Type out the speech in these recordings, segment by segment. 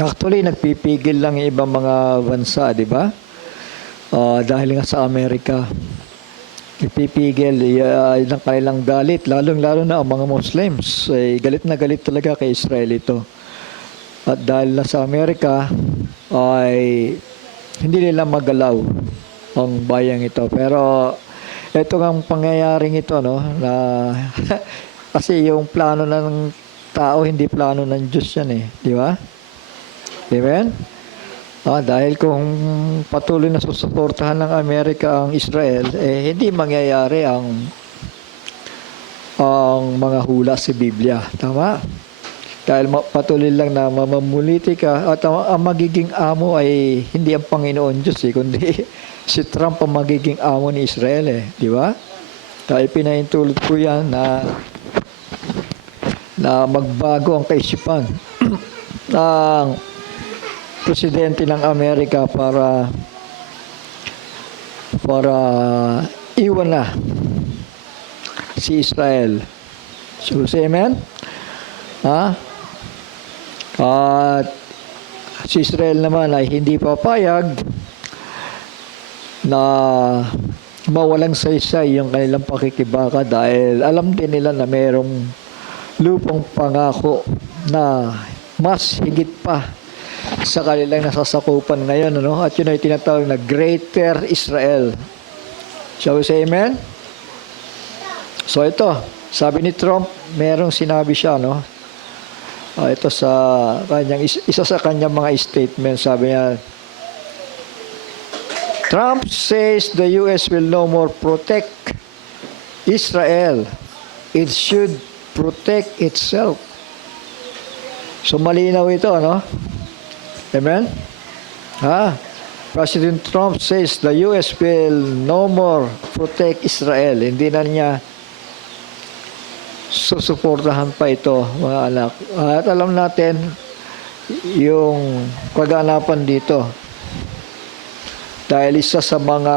Actually, nagpipigil lang yung ibang mga bansa, di ba? Dahil nga sa Amerika, nagpipigil ng kanilang galit, lalong-lalo na ang mga Muslims. Galit na galit talaga kay Israel ito. At dahil na sa Amerika, ay hindi nila magalaw ang bayang ito. Pero ito ang pangyayaring ito, no, na kasi yung plano ng tao, hindi plano ng Diyos yan eh. Di ba? Amen? Dahil kung patuloy na susuportahan ng Amerika ang Israel, hindi mangyayari ang mga hula sa Biblia. Tama? Dahil patuloy lang na mamumulitika at ang magiging amo ay hindi ang Panginoon Diyos kundi si Trump ang magiging amo ni Israel di ba? Dahil pinahintulot ko yan na magbago ang kaisipan ng presidente ng Amerika para iwan na si Israel. So, say amen? At si Israel naman ay hindi papayag na mawalang saysay yung kanilang pakikibaka dahil alam din nila na mayroong lupang pangako na mas higit pa sa kanilang nasasakupan ngayon, At yun ay tinatawag na Greater Israel. Shall we say amen? So ito, sabi ni Trump, merong sinabi siya, ito sa kanyang, isa sa kanyang mga statement, sabi niya, Trump says the U.S. will no more protect Israel. It should protect itself. So malinaw ito, Amen? President Trump says the U.S. will no more protect Israel. Hindi na niya susuportahan pa ito, mga anak. At alam natin yung kaganapan dito. Dahil isa sa mga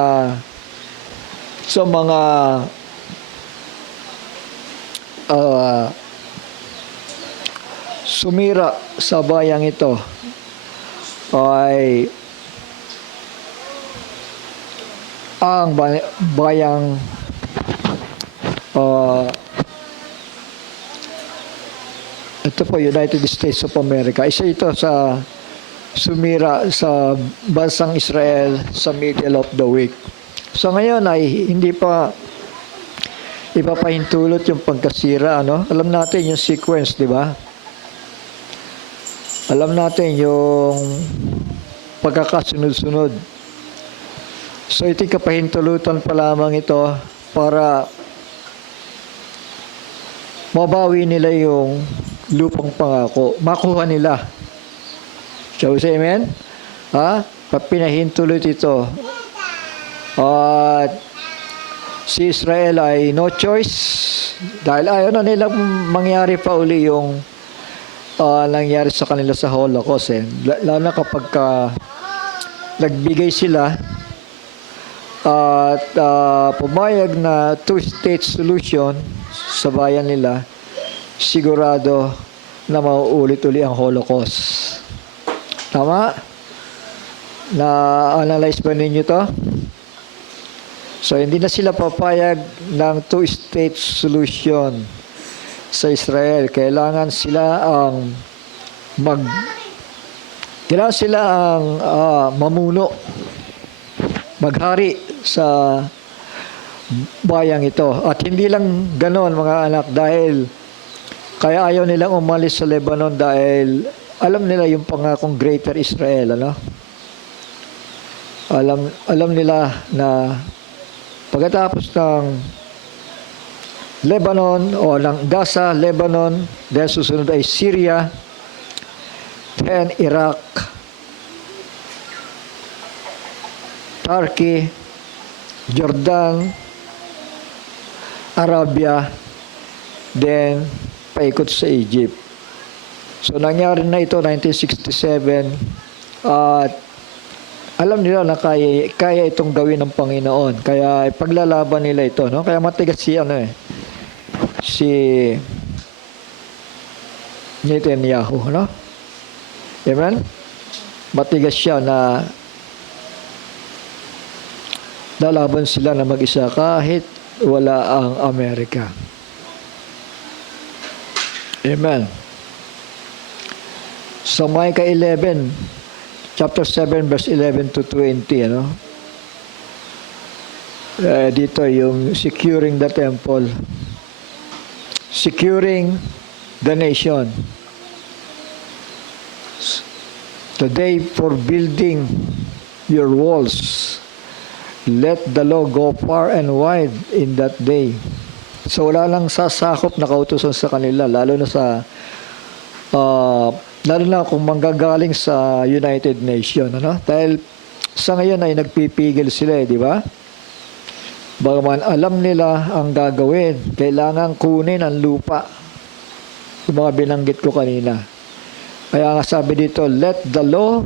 sumira sa bayang ito ay ang bayang ito po, United States of America. Isa ito sa sumira sa bansang Israel sa middle of the week. So ngayon ay hindi pa ipapahintulot yung pagkasira, Alam natin yung sequence, di ba? Alam natin yung pagkakasunod-sunod. So ito'y kapahintulutan pa lamang ito para mabawi nila yung lupang pangako. Makuha nila. Shall we say amen? Pinahintulot ito. At si Israel ay no choice dahil ayaw na nilang mangyari pa uli yung nangyari sa kanila sa Holocaust. Lalo na kapag nagbigay sila at pumayag na two-state solution sa bayan nila, sigurado na mauulit uli ang Holocaust. Tama? Na-analyze ba ninyo to? So, hindi na sila papayag ng two-state solution sa Israel. Kailangan sila ang mamuno, maghari sa bayang ito. At hindi lang ganon, mga anak, dahil kaya ayaw nilang umalis sa Lebanon dahil alam nila yung pangakong Greater Israel, Alam nila na pagkatapos ng Lebanon o ng Gaza, Lebanon, then susunod ay Syria, then Iraq, Turkey, Jordan, Arabia, then paikot sa Egypt. So nangyari na ito 1967 at alam nila na kaya itong gawin ng Panginoon. Kaya paglalaban nila ito, Kaya matigas si Netanyahu, Amen? Matigas siya na lalaban sila na mag-isa kahit wala ang Amerika. Amen. Sa Micah 11, chapter 7, verse 11 to 20, ano? Dito yung securing the temple, securing the nation. The day for building your walls. Let the law go far and wide in that day. So wala lang sasakop na kautusan sa kanila, lalo na kung manggagaling sa United Nations, ano? Dahil sa ngayon ay nagpipigil sila, di ba? Bagaman alam nila ang gagawin, kailangan kunin ang lupa. Yung mga binanggit ko kanina. Kaya nga sabi dito, let the law,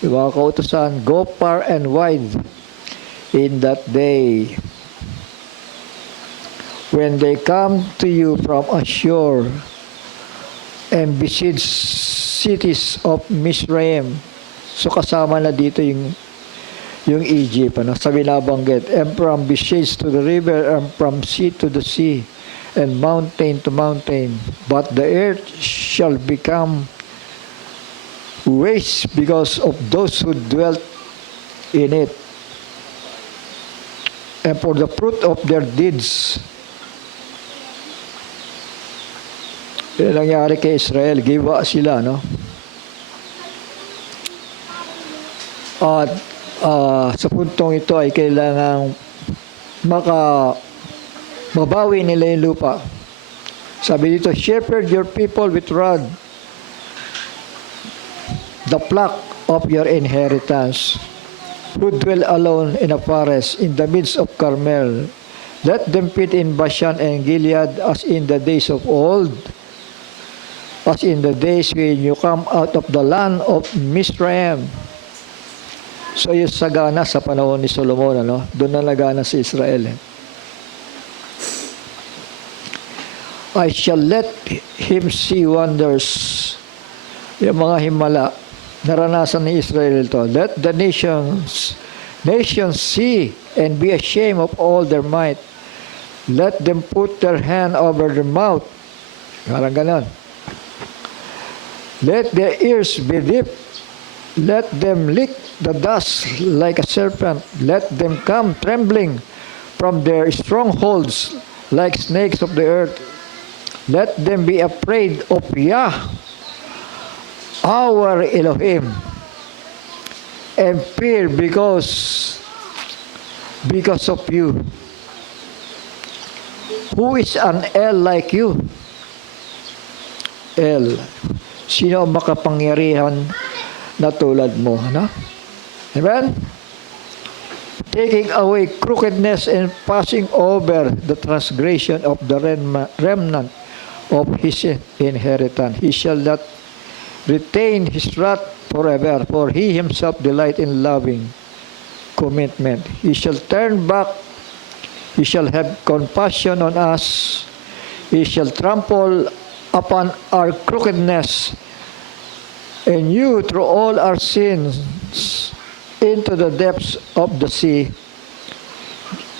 yung mga kautusan, go far and wide in that day. When they come to you from ashore and besiege cities of Misraim. So kasama na dito yung Egypt, ano? Sabi na banggit, and from besiege to the river, and from sea to the sea, and mountain to mountain. But the earth shall become waste because of those who dwelt in it. And for the fruit of their deeds. Yung nangyari kay Israel, giwa sila, no? At sa puntong ito ay kailangang mabawi nila yung lupa. Sabi dito, shepherd your people with rod, the flock of your inheritance, who dwell alone in a forest in the midst of Carmel. Let them feed in Bashan and Gilead as in the days of old, as in the days when you come out of the land of Misraim. So yung sagana sa panahon ni Solomon, ano? Doon na nagana si Israel. I shall let him see wonders. Yung mga himala, naranasan ni Israel ito. Let the nations see and be ashamed of all their might. Let them put their hand over their mouth. Parang ganon. Let their ears be deep. Let them lick the dust like a serpent. Let them come trembling from their strongholds like snakes of the earth. Let them be afraid of Yah, our Elohim, and fear because of you. Who is an El like you? El. Sino ang makapangyarihan na tulad mo? No? Amen? Taking away crookedness and passing over the transgression of the remnant of his inheritance. He shall not retain his wrath forever, for he himself delight in loving commitment. He shall turn back, he shall have compassion on us, he shall trample upon our crookedness, and you through all our sins into the depths of the sea.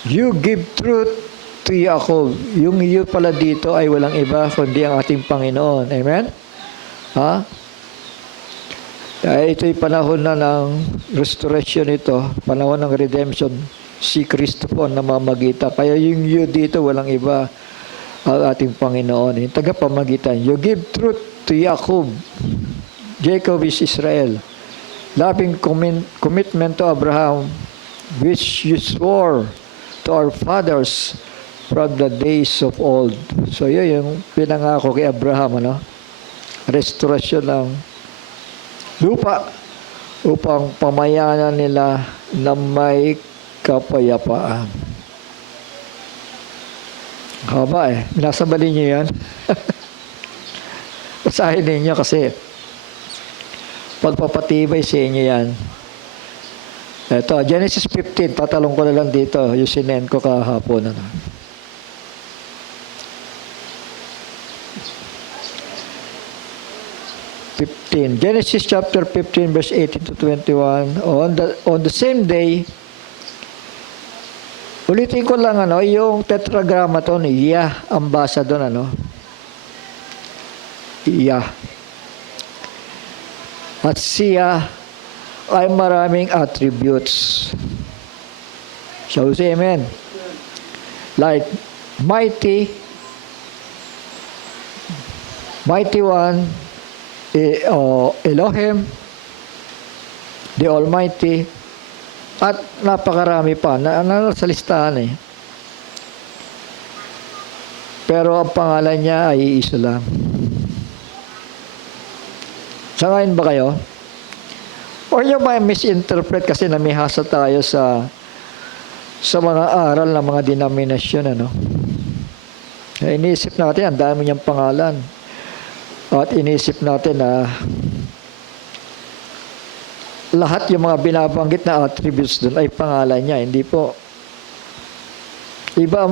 You give truth to Jacob. Yung you pala dito ay walang iba kundi ang ating Panginoon. Amen? Ha? Ito'y panahon na ng restoration ito, panahon ng redemption. Si Kristo po ang namamagitan. Kaya yung you dito walang iba ang ating Panginoon. Yung tagapamagitan. You give truth to Jacob. Jacob is Israel. Loving commitment to Abraham, which you swore to our fathers from the days of old. So yun yung pinangako kay Abraham, ano? Restoration ng lupa upang pamayanan nila na may kapayapaan. Haba eh. Minasabalin niyo yan. Basahin ninyo kasi pagpapatibay sa inyo yan. Ito, Genesis 15, tatalong ko na lang dito. Yung sinend ko kahapon. Ano. 15. Genesis chapter 15 verse 18 to 21. On the same day, ulitin ko lang yung tetragrammaton, Yah ang basa doon Yah. At siya ay maraming attributes. Shall we say amen? Like mighty one, Elohim, the Almighty, at napakarami pa na sa listahan Pero ang pangalan niya ay iisa lang. Sangayon ba kayo? O nyo ba misinterpret kasi namihasa tayo sa mga aral ng mga denominasyon, Inisip natin, ang dami niyang pangalan. At inisip natin na lahat yung mga binabanggit na attributes doon ay pangalan niya. Hindi po. Iba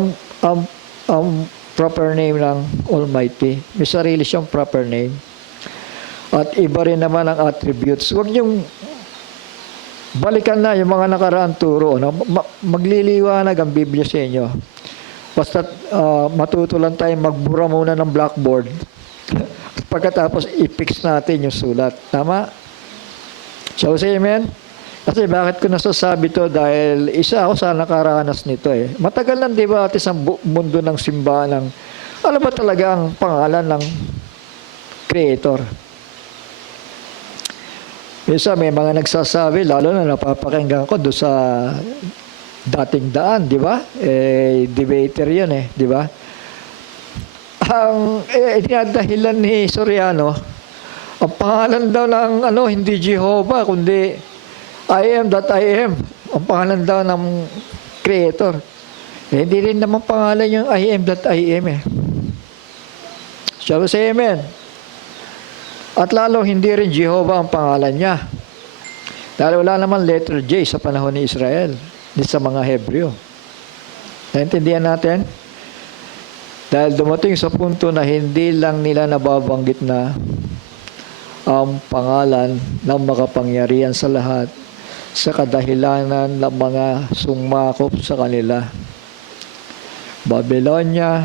ang proper name ng Almighty. May sarili siyang proper name. At iba rin naman ang attributes. Huwag niyong balikan na yung mga nakaraang turo. Magliliwanag ang Biblia sa inyo. Basta matuto lang tayo magbura muna ng blackboard. Pagkatapos i-fix natin yung sulat. Tama? So say amen? Kasi bakit ko nasasabi to? Dahil isa ako sa nakaranas nito Matagal nang debate sa mundo ng simbahan ano ba talaga ang pangalan ng Creator? Isa may mga nagsasabi, lalo na napapakinggan ko doon sa dating daan, di ba? Debater yun di ba? Ang dinadahilan ni Soriano, ang pangalan daw ng hindi Jehovah, kundi I am that I am. Ang pangalan daw ng Creator. Hindi rin naman pangalan yung I am that I am Shall we say amen? At lalo hindi rin Jehovah ang pangalan niya. Dahil wala naman letter J sa panahon ni Israel, di sa mga Hebreo. Naintindihan natin? Dahil dumating sa punto na hindi lang nila nababanggit na ang pangalan ng makapangyarihan sa lahat sa kadahilanan ng mga sumakop sa kanila. Babylonia,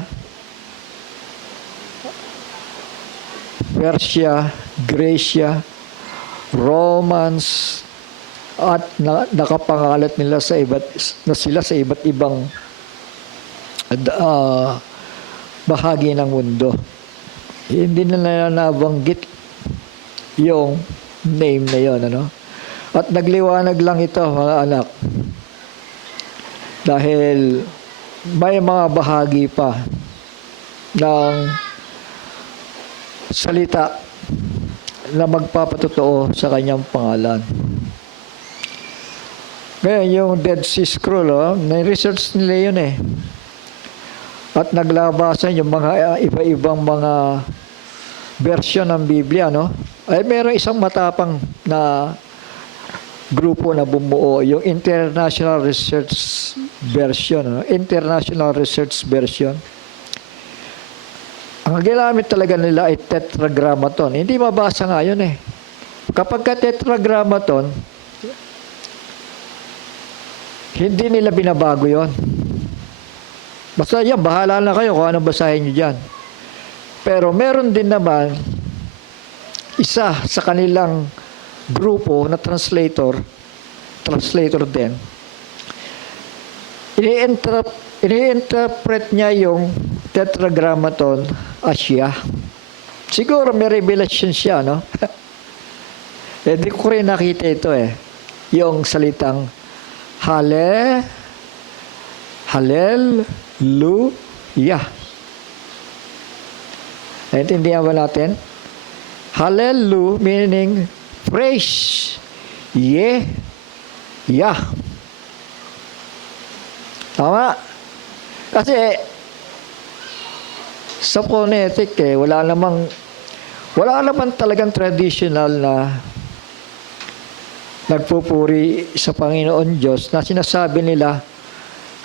Persia, Gracia, Romans, at nakapangalat nila sila sa iba't ibang bahagi ng mundo. Hindi na nabanggit yung name na yon At nagliwanag lang ito, mga anak. Dahil may mga bahagi pa ng salita na magpapatotoo sa kanyang pangalan. Ngayon, yung Dead Sea Scroll, na-research nila yun At naglabasan yung mga iba-ibang mga version ng Biblia, Ay meron isang matapang na grupo na bumuo, yung International Research Version, International Research Version. Ang ginamit talaga nila ay tetragrammaton. Hindi mabasa nga yun Kapag ka tetragrammaton, hindi nila binabago yon. Basta yan, bahala na kayo kung anong basahin nyo dyan. Pero meron din naman isa sa kanilang grupo na translator din. Ini-interpret niya yung tetragrammaton as Yah. Siguro may revelation siya, Di ko rin nakita ito Yung salitang Hallelujah. Naintindihan ba natin? Hallelujah meaning praise. Yah. Tama? Kasi sa phonetic wala naman talagang traditional na nagpupuri sa Panginoon Diyos na sinasabi nila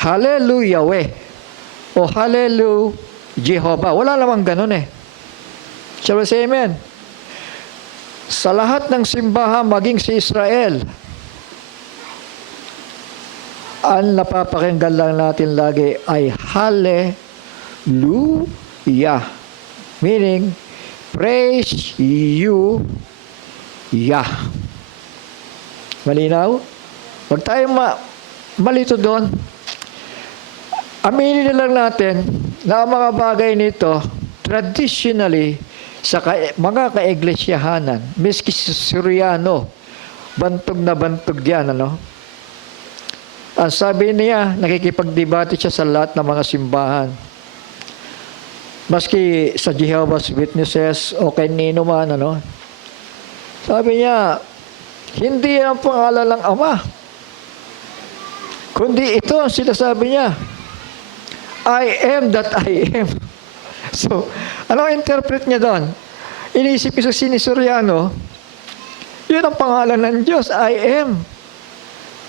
Hallelujah o Hallelujah, Jehovah. Wala namang ganun Shall we say amen? Sa lahat ng simbahan, maging si Israel, ang napapakinggan lang natin lagi ay Hallelujah. Meaning, praise you, Yah. Malinaw? Huwag tayong malito doon. Aminin na lang natin na ang mga bagay nito, traditionally, sa mga kaeglesyahanan, miski Suryano, bantog na bantog yan, ano? Ang sabi niya, nakikipagdebate siya sa lahat ng mga simbahan. Maski sa Jehovah's Witnesses o kay nino man, ano? Sabi niya, hindi ang pangalan ng Ama, kundi ito ang sinasabi niya, I am that I am. So, ano ang interpret niya doon? Inisip ko sa Sinisoryano, yun ang pangalan ng Diyos, I am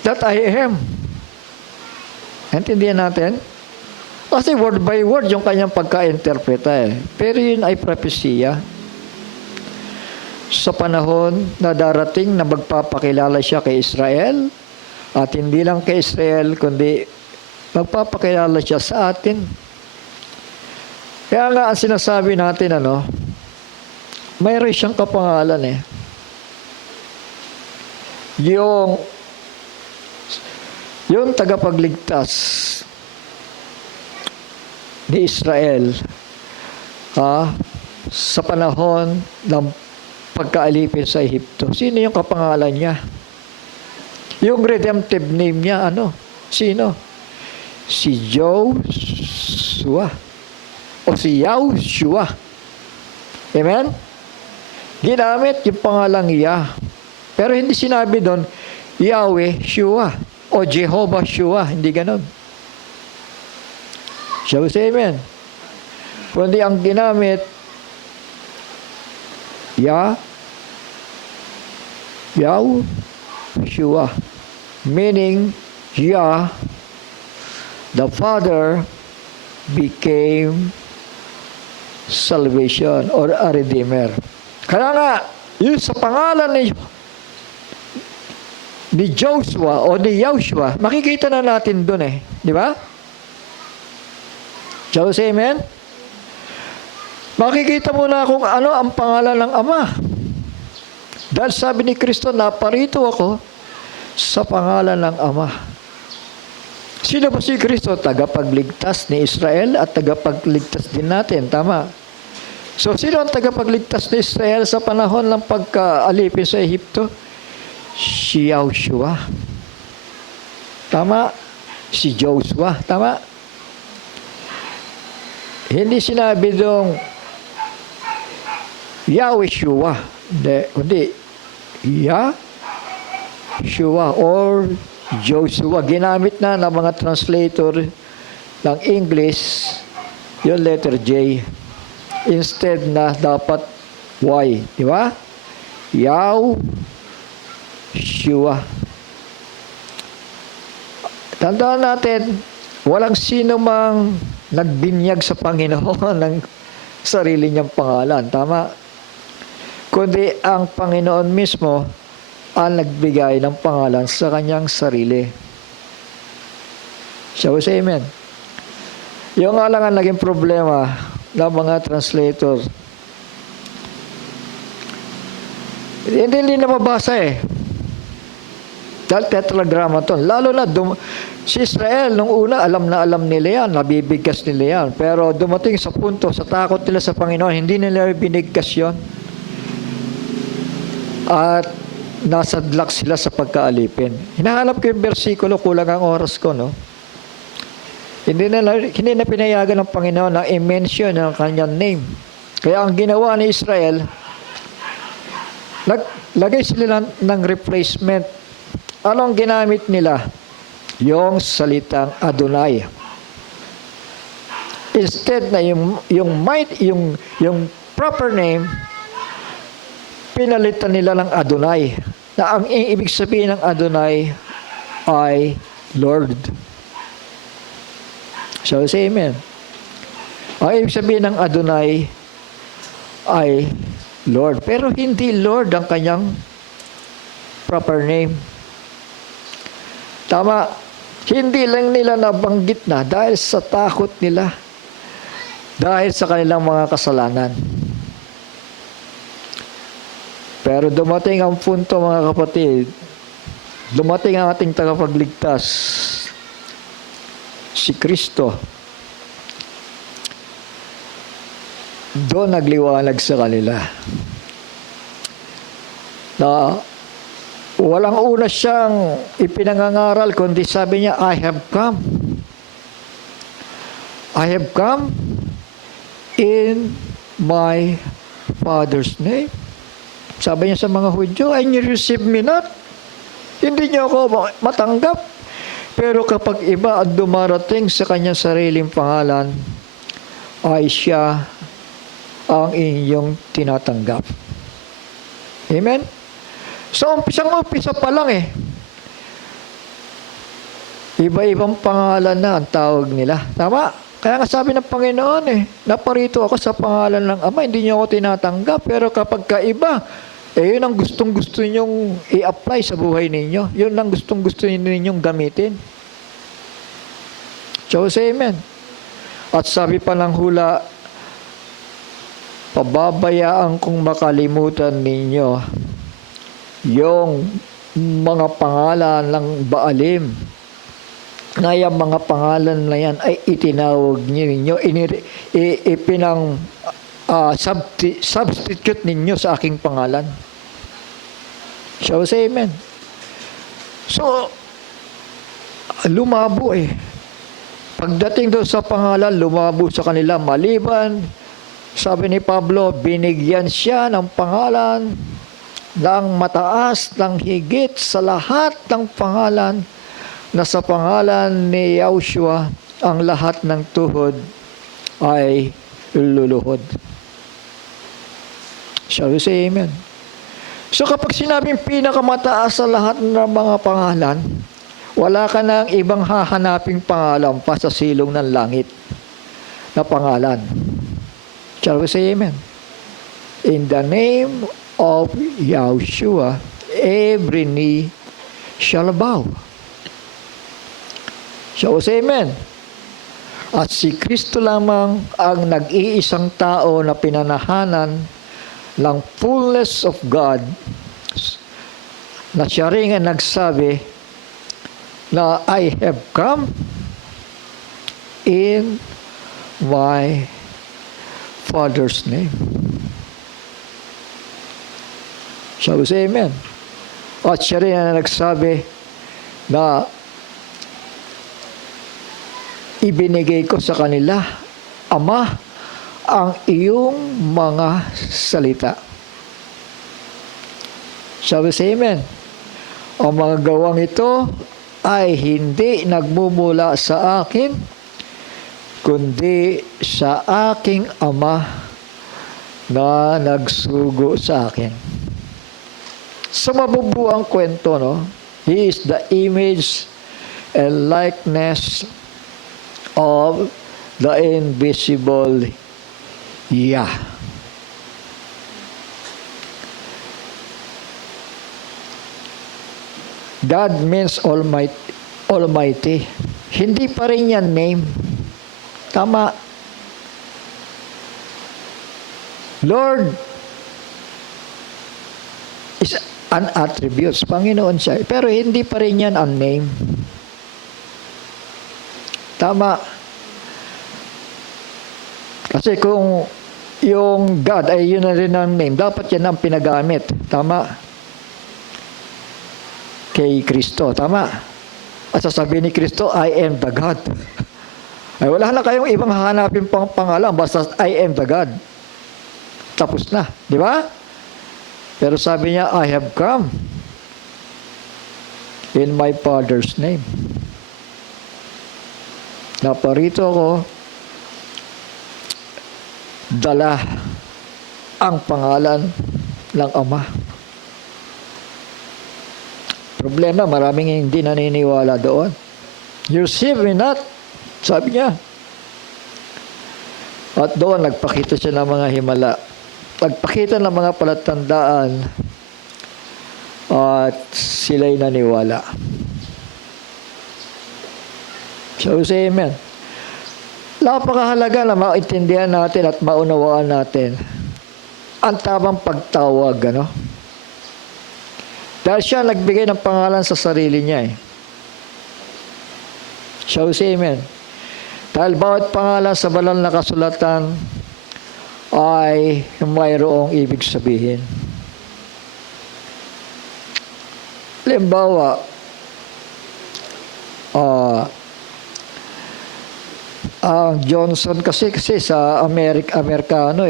that I am. Intindihan natin? Kasi word by word yung kanyang pagka-interpreta eh. Pero yun ay propesya. Sa panahon na darating na magpapakilala siya kay Israel, at hindi lang kay Israel, kundi magpapakilala siya sa atin. Kaya nga ang sinasabi natin, ano, mayroon siyang kapangalan eh. Yung tagapagligtas ni Israel sa panahon ng pagkaalipin sa Ehipto. Sino yung kapangalan niya? Yung redemptive name niya, ano? Sino? Si Joshua. O si Yahushua. Amen? Ginamit yung pangalang Yah. Pero hindi sinabi doon, Yahweh Shua o Jehovah Shua. Hindi ganon. Shall we say amen? Kundi ang ginamit, Yahushua. Meaning, Yah, the Father, became salvation or a redeemer. Kaya nga, yun sa pangalan ni Joshua o ni Yahushua, makikita na natin dun eh. Di ba? Shall we say amen? Makikita mo na kung ano ang pangalan ng Ama. Dahil sabi ni Kristo, naparito ako sa pangalan ng Ama. Sino ba si Kristo? Tagapagligtas ni Israel at tagapagligtas din natin. Tama. So, sino ang tagapagligtas ni Israel sa panahon ng pagkaalipin sa Ehipto? Si Yahushua. Tama. Si Joshua. Tama. Hindi sinabi dong Yahushua. Kundi Yahshua or Joshua. Ginamit na ng mga translator ng English yung letter J. Instead na dapat Y. Di ba? Yahushua. Tandaan natin, walang sino mang nagbinyag sa Panginoon ng sarili niyang pangalan. Tama? Kundi ang Panginoon mismo ang nagbigay ng pangalan sa kanyang sarili. Shall we say amen? Yung nga lang ang naging problema ng mga translator. Hindi na mabasa eh. Dahil tetragrammaton. Lalo na si Israel, nung una, alam nila yan, nabibigkas nila yan. Pero dumating sa punto, sa takot nila sa Panginoon, hindi nila binigkas yun. At nasadlak sila sa pagkaalipin. Hinahanap ko yung versikulo, kulang ang oras ko, no? Hindi na pinayagan ng Panginoon na i-mention ang kanyang name. Kaya ang ginawa ni Israel, naglagay sila ng replacement. Anong ginamit nila? Yung salitang Adonai. Instead na yung proper name, pinalitan nila ng Adonai. Na ang ibig sabihin ng Adonai ay Lord. Shall we say amen? Ang ibig sabihin ng Adonai ay Lord. Pero hindi Lord ang kanyang proper name. Tama. Hindi lang nila nabanggit na dahil sa takot nila. Dahil sa kanilang mga kasalanan. Pero dumating ang punto, mga kapatid, dumating ang ating tagapagligtas, si Kristo. Doon nagliwanag sa kanila na walang una siyang ipinangangaral, kundi sabi niya, I have come. I have come in my Father's name. Sabi niya sa mga Hudyo, and you receive me not. Hindi niyo ako matanggap. Pero kapag iba ang dumarating sa kanyang sariling pangalan, ay siya ang inyong tinatanggap. Amen? So, umpisa pa lang iba-ibang pangalan na ang tawag nila. Tama? Kaya nga sabi ng Panginoon naparito ako sa pangalan ng Ama, hindi niyo ako tinatanggap. Pero kapag kaiba, yun ang gustong-gusto ninyong i-apply sa buhay ninyo. Yun ang gustong-gusto ninyong gamitin. So, say amen. At sabi pa ng hula, pababayaan kong makalimutan ninyo yung mga pangalan ng Baalim na yung mga pangalan na yan ay itinawag ninyo, substitute ninyo sa aking pangalan. So, say amen. So, lumabo Pagdating doon sa pangalan, lumabo sa kanila maliban. Sabi ni Pablo, binigyan siya ng pangalan ng mataas, ng higit sa lahat ng pangalan, na sa pangalan ni Yahushua, ang lahat ng tuhod ay luluhod. Shall we say amen? So kapag sinabing pinakamataas sa lahat ng mga pangalan, wala ka nang ibang hahanaping pangalan pa sa silong ng langit na pangalan. Shall we say amen? In the name of Yahushua, every knee shall bow. Shall we say amen? At si Kristo lamang ang nag-iisang tao na pinanahanan ng fullness of God, na siya rin ang nagsabi na I have come in my Father's name. Shall we say amen? At siya rin ang nagsabi na ibinigay ko sa kanila, Ama, ang iyong mga salita. Shall we say amen? Ang mga gawang ito ay hindi nagmumula sa akin, kundi sa aking Ama na nagsugo sa akin. Sa mabubuang kwento, He is the image and likeness of the invisible Yah. God means Almighty. Hindi pa rin yan name. Tama. Lord is an attribute. Panginoon siya. Pero hindi pa rin yan ang name. Tama. Kasi kung yung God ay yun na rin ang name, dapat yan ang pinagamit. Tama. Kay Kristo. Tama. At sasabihin ni Kristo, I am the God. Ay wala na kayong ibang hahanapin pang pangalan, basta I am the God. Tapos na. Di ba? Pero sabi niya, I have come in my Father's name. Naparito ako, dala ang pangalan ng Ama. Problema, maraming hindi naniniwala doon. You receive me not, sabi niya. At doon, nagpakita siya ng mga himala. nagpakita ng mga palatandaan at sila'y naniwala. So, say amen. Napakahalaga na maintindihan natin at maunawaan natin ang tamang pagtawag, ano? Dahil siya nagbigay ng pangalan sa sarili niya, eh. So, say amen. Dahil bawat pangalan sa banal na kasulatan ay mayroong ibig sabihin. Halimbawa, ang Johnson kasi sa Amerikano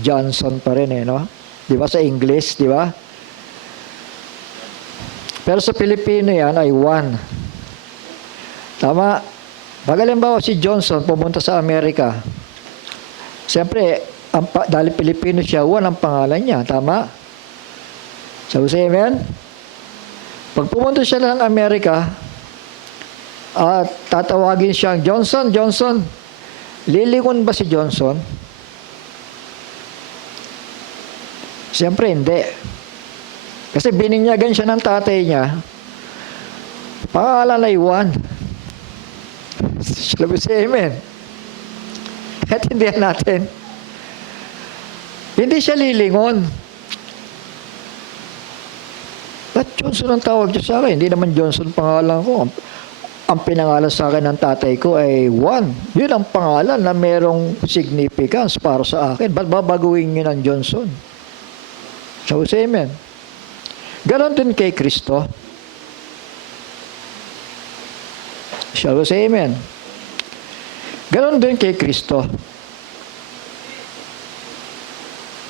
Johnson pa rin no? 'Di ba sa English, 'di ba? Pero sa Pilipino yan ay Juan. Tama. Pag halimbawa si Johnson pumunta sa Amerika. Siyempre, dahil Pilipino siya, Juan ang pangalan niya, tama? So say amen. Pag pumunta siya ng Amerika, at tatawagin siyang Johnson, Johnson. Lilingon ba si Johnson? Siyempre hindi. Kasi bininyagan siya ng tatay niya. Pangalan ay Juan. Sabi si amen. At hindi natin. Hindi siya lilingon. Ba't Johnson ang tawag niya sa akin? Hindi naman Johnson pangalan ko. Ang pinangalan sa akin ng tatay ko ay Juan. Yun ang pangalan na merong significance para sa akin. Ba't babaguhin yun ng Johnson? So, say amen. Ganon din kay Kristo. Shall we say amen? Ganon din kay Kristo.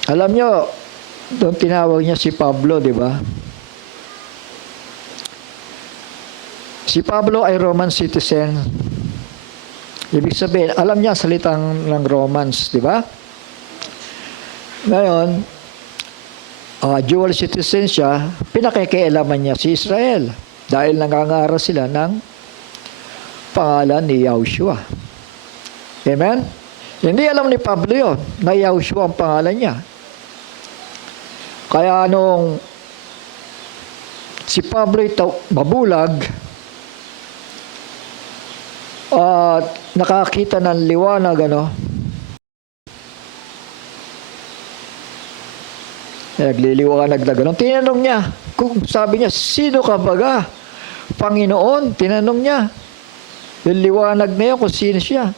Alam nyo, doon tinawag niya si Pablo, di ba? Si Pablo ay Roman citizen. Ibig sabihin, alam niya salitang ng Romans, di ba? Ngayon, dual citizen siya, pinakikialaman niya si Israel dahil nangangaral sila ng pangalan ni Yahushua. Amen? Hindi alam ni Pablo yun, na Yahushua ang pangalan niya. Kaya nung si Pablo ito mabulag, at nakakita ng liwanag, nagliliwanag na gano'n. Tinanong niya, sabi niya, sino ka baga? Panginoon, tinanong niya. Yung liwanag na yun, kung sino siya.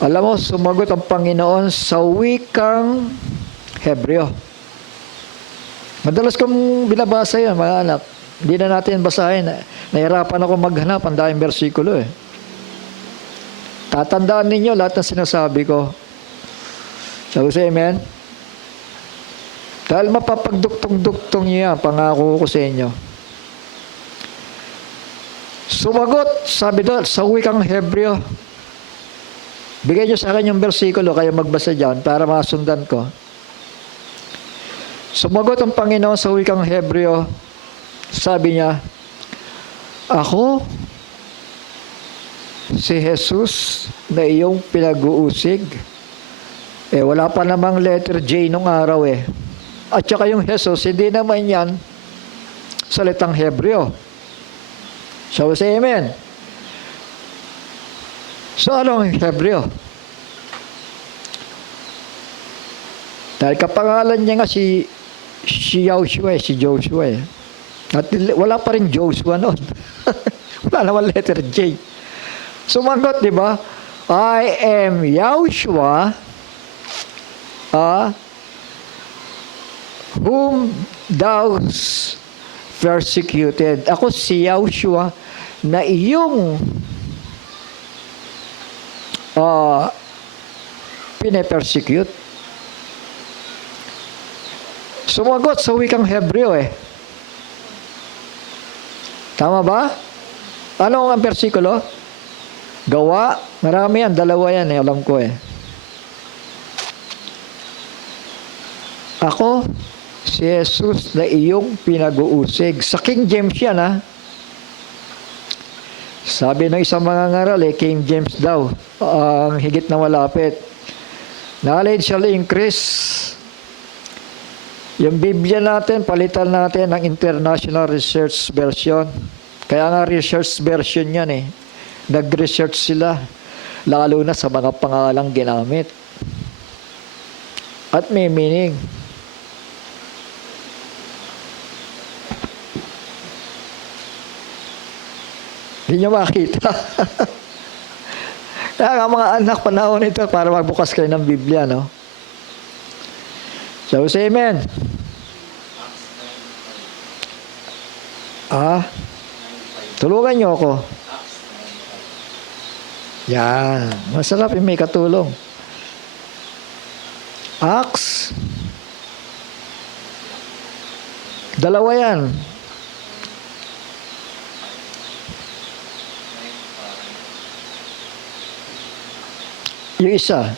Alam mo, sumagot ang Panginoon sa wikang Hebreo. Madalas kong binabasa yan, mga anak. Hindi na natin basahin. Nahirapan ako maghanap, ang daming bersikulo eh. Tatandaan ninyo lahat ng sinasabi ko. So, say amen? Dahil mapapagduktong-duktong niya, pangako ko sa inyo. Sumagot, sabi doon, sa wikang Hebreo. Bigay niyo sa akin yung bersikulo, kayo magbasa dyan para masundan ko. Sumagot ang Panginoon sa wikang Hebreo. Sabi niya, ako, si Jesus na iyong pinag-uusig. Wala pa namang letter J nung araw eh. At saka yung Jesus, hindi naman yan salitang Hebreo. So, say amen. So, ano ang Hebreo? Dahil kapangalan niya nga si Yahushua, si Joshua. At wala pa rin Joshua noon. Wala naman letter J. Sumagot, di ba? I am Yahushua, whom thou persecuted. Ako si Yahushua na iyong pine-persecute. Sumagot sa wikang Hebreo eh. Tama ba? Ano ang persikulo? Gawa. Marami yan. Dalawa yan eh. Alam ko eh. Ako, si Jesus na iyong pinag-uusig. Sa King James yan ha. Sabi ng isang mga ngaral King James daw. Ang higit na malapit. Knowledge shall increase, Yung Biblia natin, palitan natin ng International Research Version. Kaya nga research version yan eh. Nag-research sila, lalo na sa mga pangalang ginamit. At may meaning. Hindi nyo makita. Kaya nga mga anak, panahon ito para magbukas kayo ng Biblia, no? So, say amen. Tulungan nyo ako. Yan. Masarap yung may katulong. Acts. Dalawa yan. Yung isa.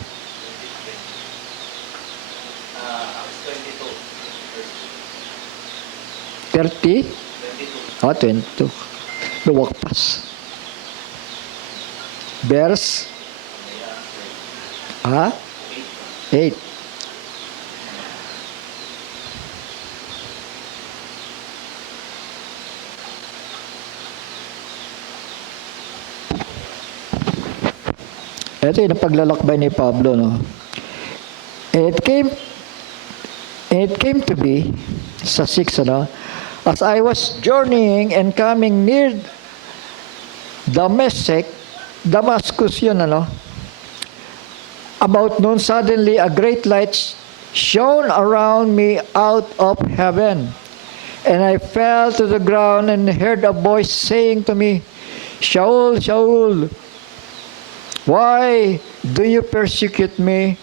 Acts 22. 30? 22. 22. Luwakpas. Verse? 8. Ito yung paglalakbay ni Pablo, no? And it came to be, sa 6, ano? As I was journeying and coming near Damascus yun, ano? About noon, suddenly a great light shone around me out of heaven. And I fell to the ground and heard a voice saying to me, Shaul, Shaul, why do you persecute me?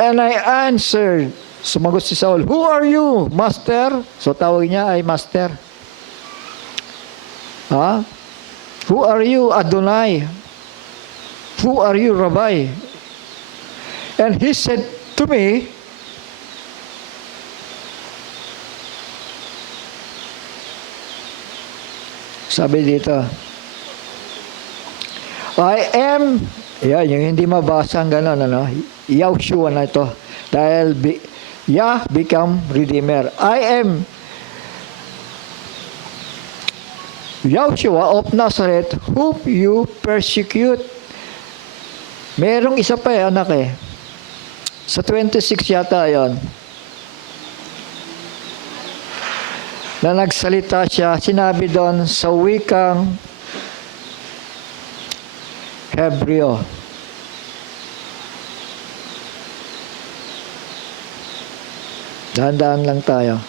And I answered, sumagot si Saul, who are you, Master? So tawag niya ay Master. Who are you, Adonai? Who are you, Rabbi? And he said to me, sabi dito, I am, yan, yung hindi mabasa ang gano'n, ano? Yahushua na ito. Dahil Yah become Redeemer. I am Yahushua of Nazareth, whom you persecute. Merong isa pa anak eh. Sa 26 yata yon. Na nagsalita siya, sinabi doon sa wikang Hebreo. Dahan-dahan lang tayo.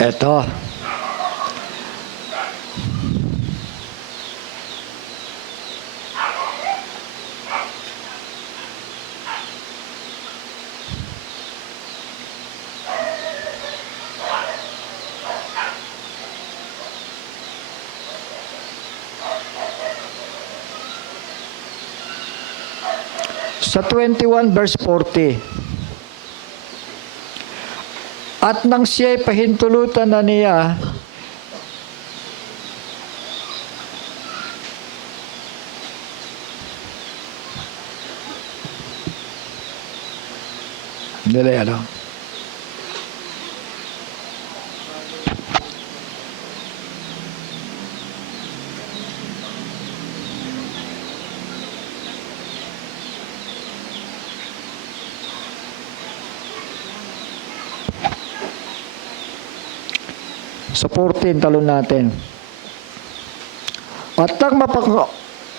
Eto. Sa 21 verse 40. At nang siya'y pahintulutan na niya, nila ano? Sa 14, talon natin. At ang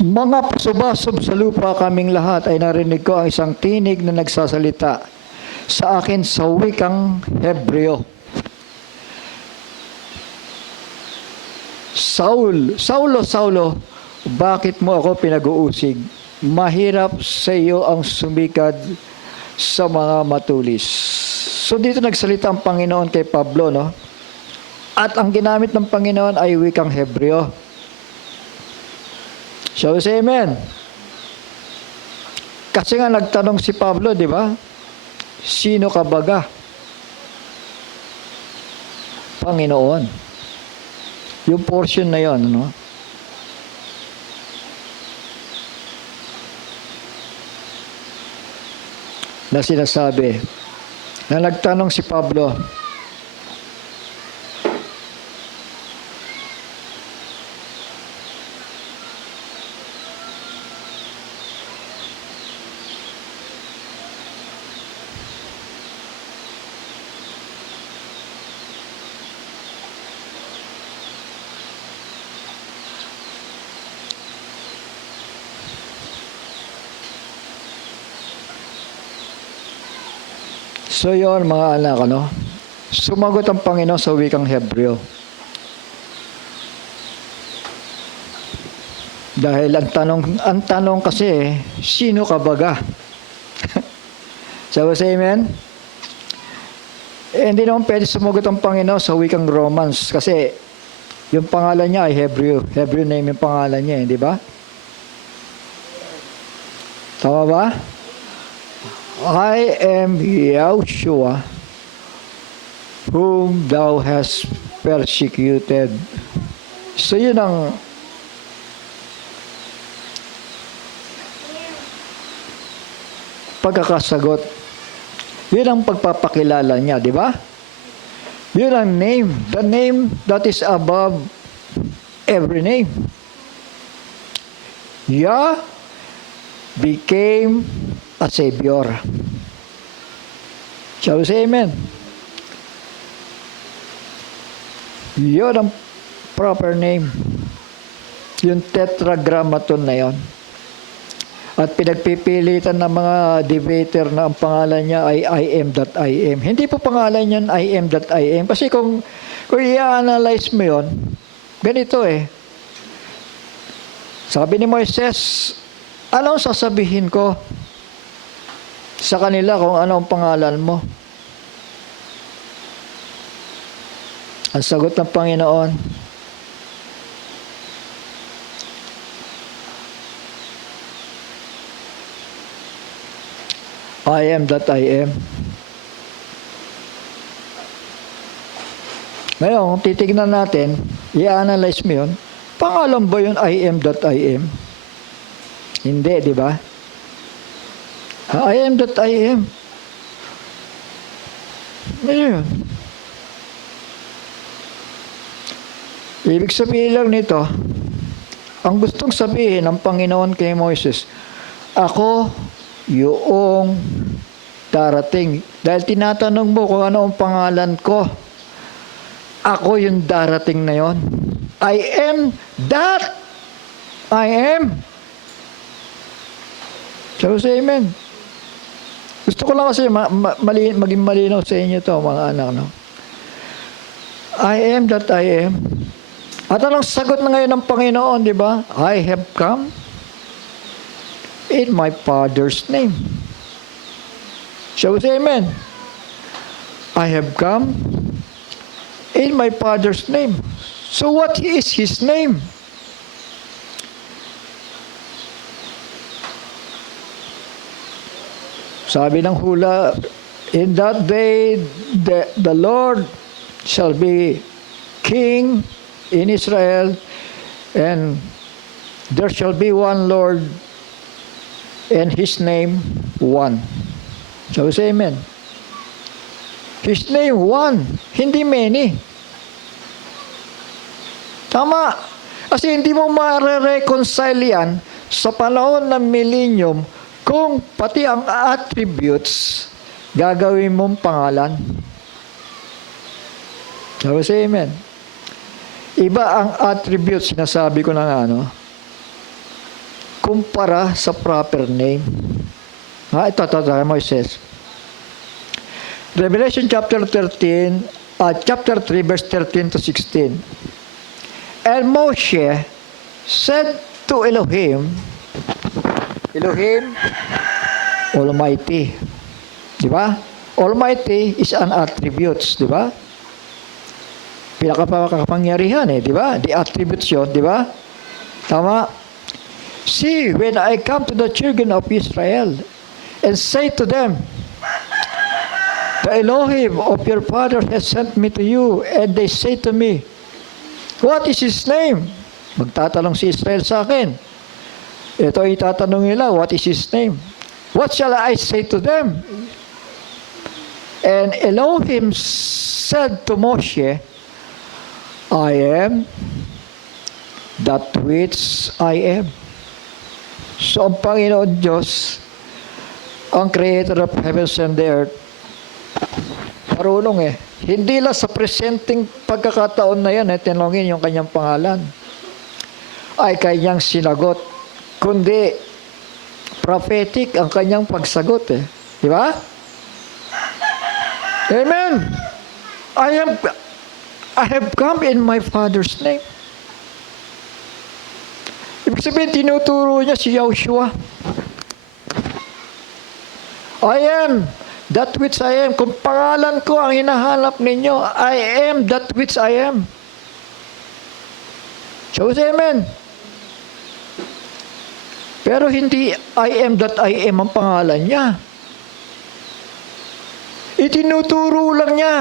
mga pasubasob sa lupa kaming lahat ay narinig ko ang isang tinig na nagsasalita sa akin sa wikang Hebreo. Saulo, Saulo, bakit mo ako pinag-uusig? Mahirap sa iyo ang sumikad sa mga matulis. So dito nagsalita ang Panginoon kay Pablo, no? At ang ginamit ng Panginoon ay wikang Hebreo. Shall we say amen? Kasi nga nagtanong si Pablo, di ba? Sino ka baga? Panginoon. Yung portion na yon, no? Na sinasabi, na nagtanong si Pablo, so yun mga anak, ano? Sumagot ang Panginoon sa wikang Hebreo. Dahil ang tanong kasi, sino ka baga? Sabi sa amen? Hindi naman pwede sumagot ang Panginoon sa wikang Romans kasi yung pangalan niya ay Hebreo. Hebreo name yung pangalan niya, di ba? Tama ba? I am Yahushua, whom thou hast persecuted. So yun ang pagkakasagot. Yun ang pagpapakilala niya, di ba? Yun ang name. The name that is above every name. Yah became a Savior. Shall we say amen? Yun ang proper name. Yung tetragrammaton na yon. At pinagpipilitan ng mga debater na ang pangalan niya ay I am that I am. Hindi po pangalan yan I am that I am. Kasi kung i-analyze mo yon, ganito eh. Sabi ni Moises, anong sasabihin ko sa kanila kung ano ang pangalan mo? Ang sagot ng Panginoon, I am that I am. Ngayon, kung titignan natin, i-analyze mo yun, pangalan ba yun I am that I am? Hindi, di ba? I am that I am. Ano yun? Ibig sabihin lang nito, ang gustong sabihin ng Panginoon kay Moises, ako yung darating. Dahil tinatanong mo kung ano ang pangalan ko, ako yung darating na yon. I am that I am. So say amen. Gusto ko lang kasi maging malinaw sa inyo to mga anak, no? I am that I am. At anong sagot na ngayon ng Panginoon, di ba? I have come in my Father's name. Shall we say amen? I have come in my Father's name. So what is His name? Sabi ng hula, in that day, the Lord shall be King in Israel, and there shall be one Lord, and His name, one. So we say amen. His name, one. Hindi many. Tama. Kasi hindi mo ma-reconcile yan sa panahon ng millennium kung pati ang attributes gagawin mong pangalan. So we say amen. Iba ang attributes, sinasabi ko na nga, no? Kumpara sa proper name. Ito, Moises. Revelation chapter 13, chapter 3, verse 13 to 16. And Moshe said to Elohim, Almighty. Di ba? Almighty is an attributes, di ba? Pinakapakapangyarihan eh, di ba? The attributes yun, di ba? Tama? See, when I come to the children of Israel and say to them, the Elohim of your father has sent me to you, and they say to me, what is his name? Magtatanong si Israel sa akin. Ito ay tatanong nila, what is his name? What shall I say to them? And Elohim said to Moshe, I am that which I am. So ang Panginoon Diyos, ang creator of heavens and the earth, marunong Hindi lang sa presenting pagkakataon na yan, tinanongin yung kanyang pangalan, ay kanyang sinagot, kundi prophetic ang kanyang pagsagot Di ba? Amen. I have come in my Father's name. Ibig sabihin, tinuturo niya si Yahushua. I am that which I am. Kung pangalan ko ang hinahanap ninyo, I am that which I am. So, amen. Pero hindi I am that I am ang pangalan niya. Itinuturo lang niya.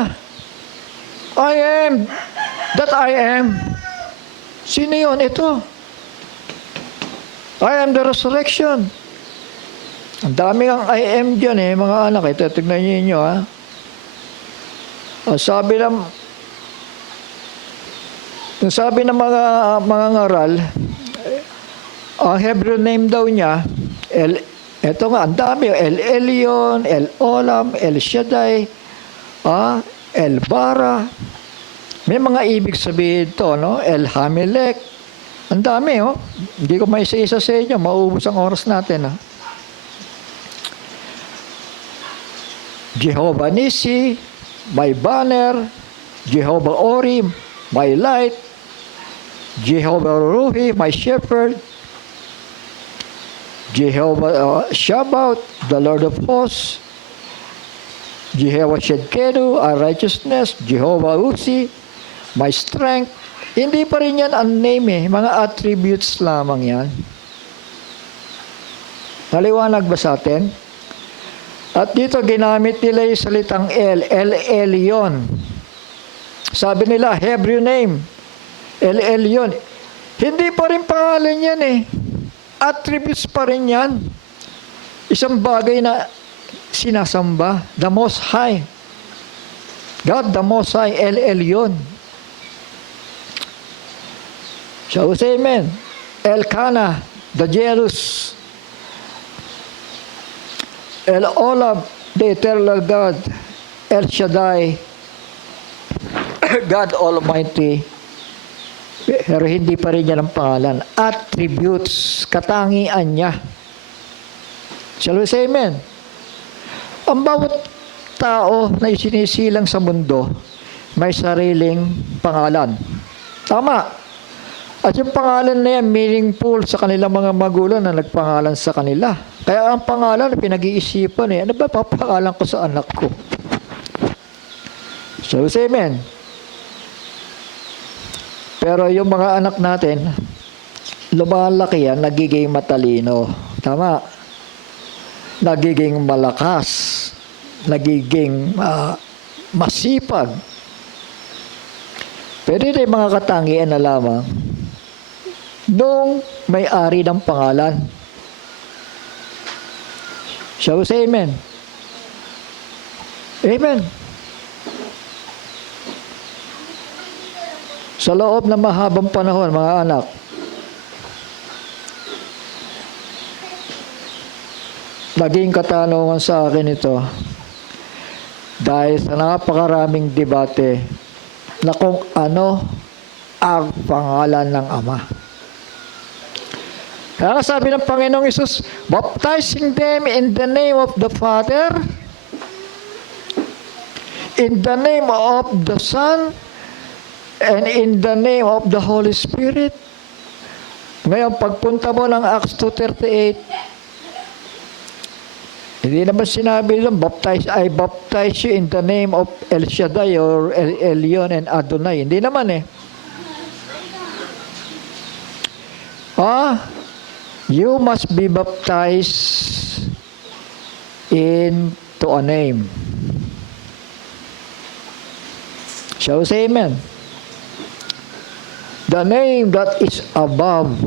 I am that I am. Sino yun? Ito. I am the resurrection. Ang dami ang I am dyan mga anak. Ito, tignan niyo sabi ng mga ngaral, ang Hebrew name daw niya, ito nga, ang dami, El Elyon, El Olam, El Shaddai, El Bara. May mga ibig sabihin ito, no? El Hamelech. Ang dami, Hindi ko may isa-isa sa inyo, mauubos ang oras natin, Jehovah Nissi, my banner, Jehovah Ori, my light, Jehovah Ruhi, my shepherd, Jehovah Shabbat, the Lord of hosts, Jehovah Shedkenu, our righteousness, Jehovah Uzi, my strength. Hindi pa rin yan ang name mga attributes lamang yan. Naliwanag ba sa atin? At dito ginamit nila yung salitang El Elyon. Sabi nila, Hebrew name, El Elyon. Hindi pa rin pangalan yan Attributes pa rin yan. Isang bagay na sinasamba. The Most High. God, the Most High, El Elyon. Shall we say amen? Elkanah, the jealous. El Olam, the eternal God. El Shaddai, God Almighty. Pero hindi pa rin yan ang pangalan. Attributes, katangian niya. Shall we say amen? Ang bawat tao na isinisilang sa mundo, may sariling pangalan. Tama. At yung pangalan na yan, meaningful sa kanilang mga magulang na nagpangalan sa kanila. Kaya ang pangalan, pinag-iisipan ano ba papangalan ko sa anak ko? Shall we say amen? Pero yung mga anak natin, lumalaki yan, nagiging matalino. Tama. Nagiging malakas. Nagiging masipag. Pero ito yung mga katangian na lamang nung may-ari ng pangalan. Shall we say amen? Amen. Sa loob ng mahabang panahon, mga anak, naging katanungan sa akin ito dahil sa napakaraming debate na kung ano ang pangalan ng Ama. Kaya sabi ng Panginoong Hesus, baptizing them in the name of the Father, in the name of the Son, and in the name of the Holy Spirit. Ngayon, pagpunta mo ng Acts 2:38, hindi naman sinabi doon, I baptize you in the name of El Shaddai or El Elyon and Adonai. Hindi naman you must be baptized into a name. Shall we say amen? The name that is above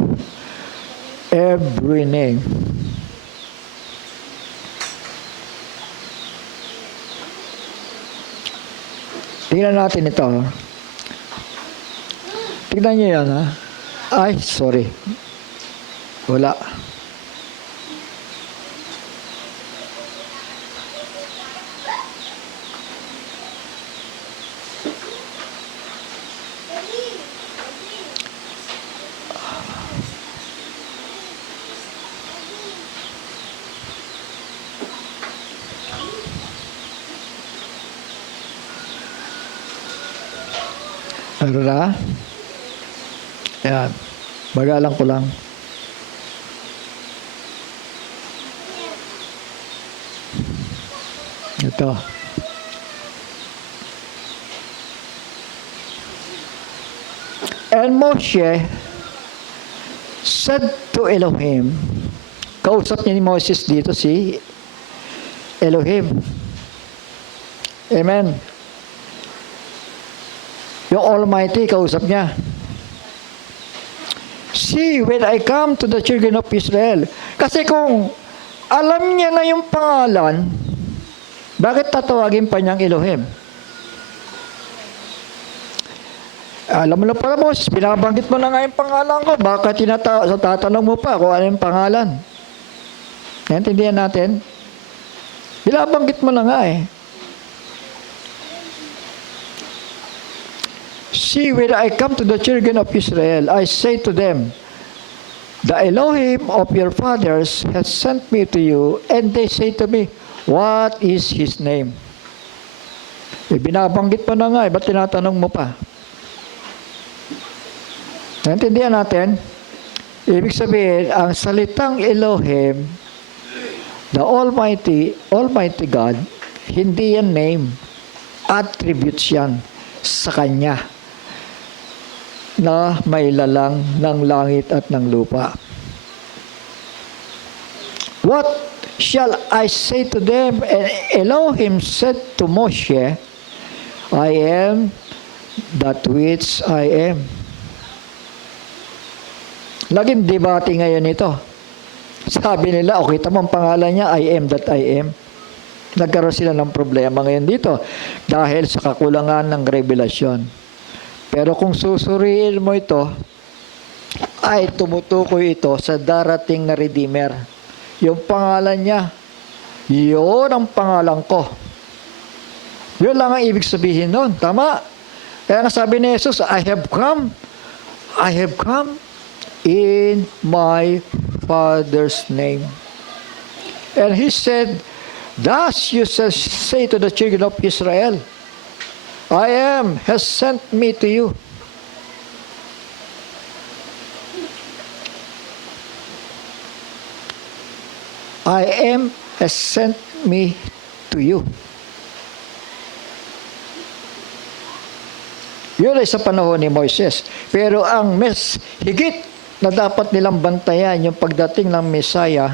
every name. Tingnan natin ito. Tingnan niyo yan, ha? Ay, sorry. Wala. Ano na? Ayan. Bagalang ko lang. Ito. And Moshe said to Elohim, kausap niya ni Moses dito si Elohim. Amen. Yung Almighty, kausap niya. See, when I come to the children of Israel. Kasi kung alam niya na yung pangalan, bakit tatawagin pa niyang Elohim? Alam mo na pala, Moses, binabanggit mo na nga yung pangalan ko. Bakit tatanong mo pa kung ano yung pangalan? Naintindihan natin? Binabanggit mo na nga eh. See, when I come to the children of Israel, I say to them, the Elohim of your fathers has sent me to you, and they say to me, what is his name? Binabanggit mo na nga, ba't tinatanong mo pa? Naintindihan natin? Ibig sabihin, ang salitang Elohim, the Almighty God, hindi yan name. Attributes yan sa Kanya na may lalang ng langit at ng lupa. What shall I say to them? And Elohim said to Moshe, I am that which I am. Naging debate ngayon ito. Sabi nila, okay, tamang pangalan niya, I am that I am. Nagkaroon sila ng problema ngayon dito dahil sa kakulangan ng revelasyon. Pero kung susuriin mo ito, ay tumutukoy ito sa darating na Redeemer. Yung pangalan niya, yun ang pangalan ko. Yun lang ang ibig sabihin nun. Tama? Kaya nga sabi ni Jesus, I have come in my Father's name. And He said, thus you shall say to the children of Israel, I am has sent me to you. I am has sent me to you. Yun ay sa panahon ni Moises. Pero ang higit na dapat nilang bantayan yung pagdating ng Messiah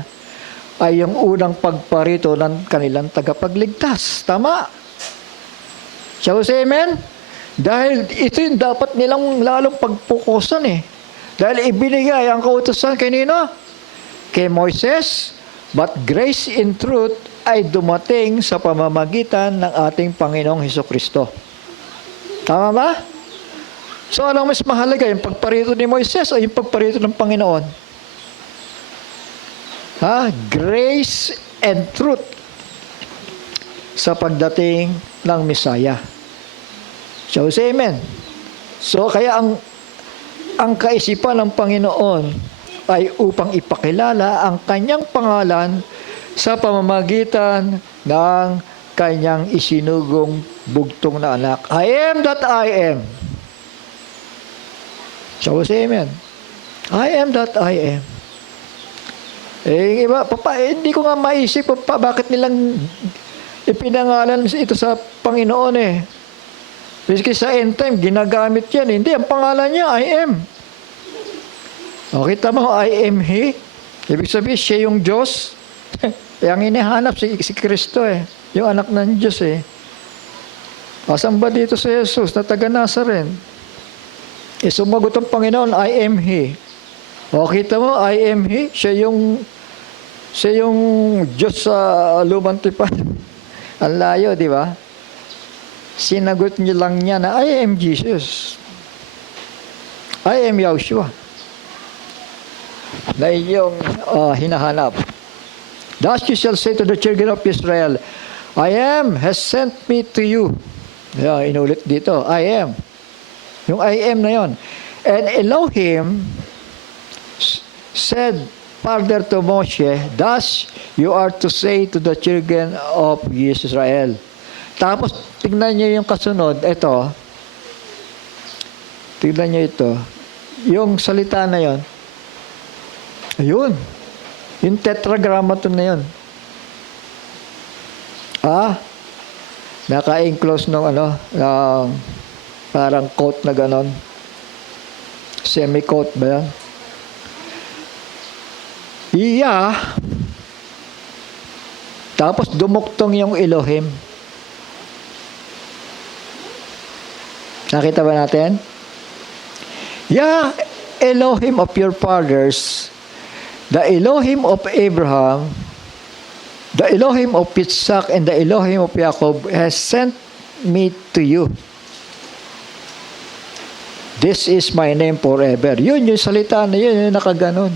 ay yung unang pagparito ng kanilang tagapagligtas. Tama? Shall we say amen? Dahil ito yung dapat nilang lalong pagpukusan eh. Dahil ibinigay ang kautusan kay nino? Kay Moises. But grace in truth ay dumating sa pamamagitan ng ating Panginoong Hesukristo. Tama ba? So anong mas mahalaga? Yung pagparito ni Moises o yung pagparito ng Panginoon? Grace and truth sa pagdating ng Messiah. So say amen. So kaya ang kaisipan ng Panginoon ay upang ipakilala ang kanyang pangalan sa pamamagitan ng kanyang isinugong bugtong na anak. I am that I am. So say amen. I am that I am. Iba, hindi ko nga maisip bakit nilang ipinangalan ito sa Panginoon eh. Kasi sa end time, ginagamit yan. Hindi, ang pangalan niya, I am. O, kita mo, I am He. Ibig sabihin, siya yung Diyos. Ang inihanap si Kristo yung anak ng Diyos Asan ba dito si Jesus na taga Nazareth? Sumagot ang Panginoon, I am He. O kita mo, I am He. Siya yung Diyos sa lumang tipan. Ang layo, di ba? Sinagot niya lang niya na, I am Jesus. I am Yahushua. Na iyong hinahanap. Thus you shall say to the children of Israel, I am has sent me to you. Inulit dito, I am. Yung I am na yon. And Elohim said further to Moshe, thus you are to say to the children of Israel. Tapos, tignan niyo yung kasunod. Ito. Tignan niyo ito. Yung salita na yon. Ayun. Yung tetragrammaton na yon. Naka-enclose nung parang quote na ganon. Semi-quote ba yan? Tapos dumuktong yung Elohim. Nakita ba natin? Elohim of your fathers, the Elohim of Abraham, the Elohim of Yitzhak, and the Elohim of Jacob has sent me to you. This is my name forever. Yun yung salita na yun yung nakaganon.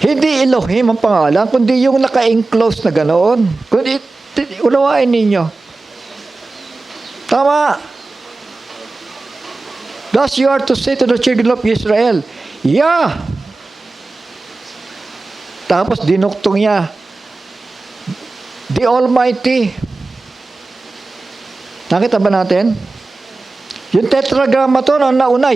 Hindi Elohim ang pangalan, kundi yung naka-enclose na ganoon. Kundi, unawain ninyo. Tama. Thus you are to say to the children of Israel, Tapos dinuktong niya, the Almighty. Nakita ba natin? Yung tetragrammaton ang nauna,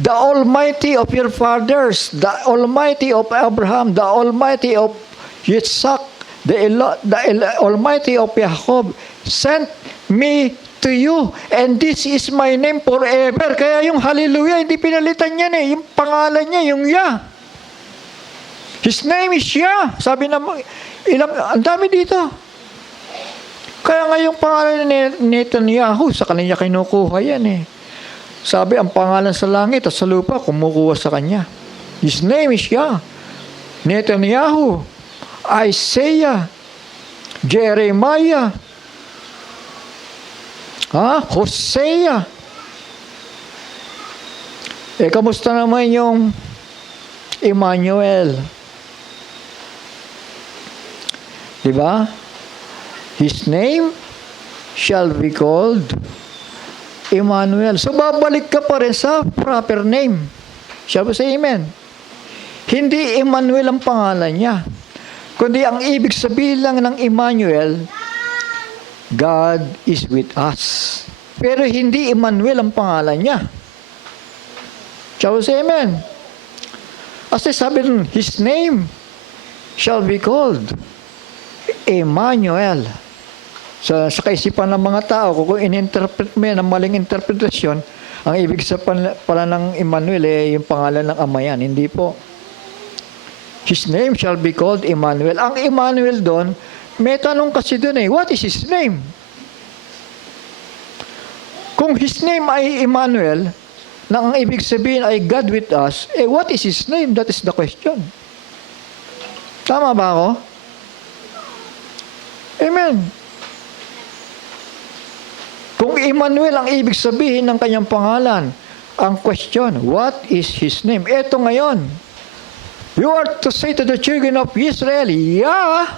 the Almighty of your fathers, the Almighty of Abraham, the Almighty of Yitzhak, the Almighty of Jacob, sent me to you, and this is my name forever. Kaya yung hallelujah, hindi pinalitan yan Yung pangalan niya, yung His name is Yah. Sabi na, ang dami dito. Kaya nga yung pangalan ni Netanyahu, sa kanya kinukuha yan Sabi, ang pangalan sa langit at sa lupa, kumukuha sa kanya. His name is Yah. Netanyahu, Isaiah, Jeremiah, Hosea. Kamusta naman yung Emmanuel? Diba? His name shall be called Emmanuel. So, babalik ka pa rin sa proper name. Shall we say amen? Hindi Emmanuel ang pangalan niya. Kundi ang ibig sabihin lang ng Emmanuel, God is with us. Pero hindi Emmanuel ang pangalan niya. Shall we say amen? Kasi sabi rin, His name shall be called Emmanuel. Sa kaisipan ng mga tao, kung in-interpret mo yan, ang maling interpretasyon, ang ibig sabihin pala ng Emmanuel, yung pangalan ng Ama yan. Hindi po. His name shall be called Emmanuel. Ang Emmanuel doon, may tanong kasi doon what is His name? Kung His name ay Emmanuel, na ang ibig sabihin ay God with us, what is His name? That is the question. Tama ba ako? Amen. Kung Emmanuel ang ibig sabihin ng kanyang pangalan, ang question, what is His name? Ito ngayon, you are to say to the children of Israel, Yah,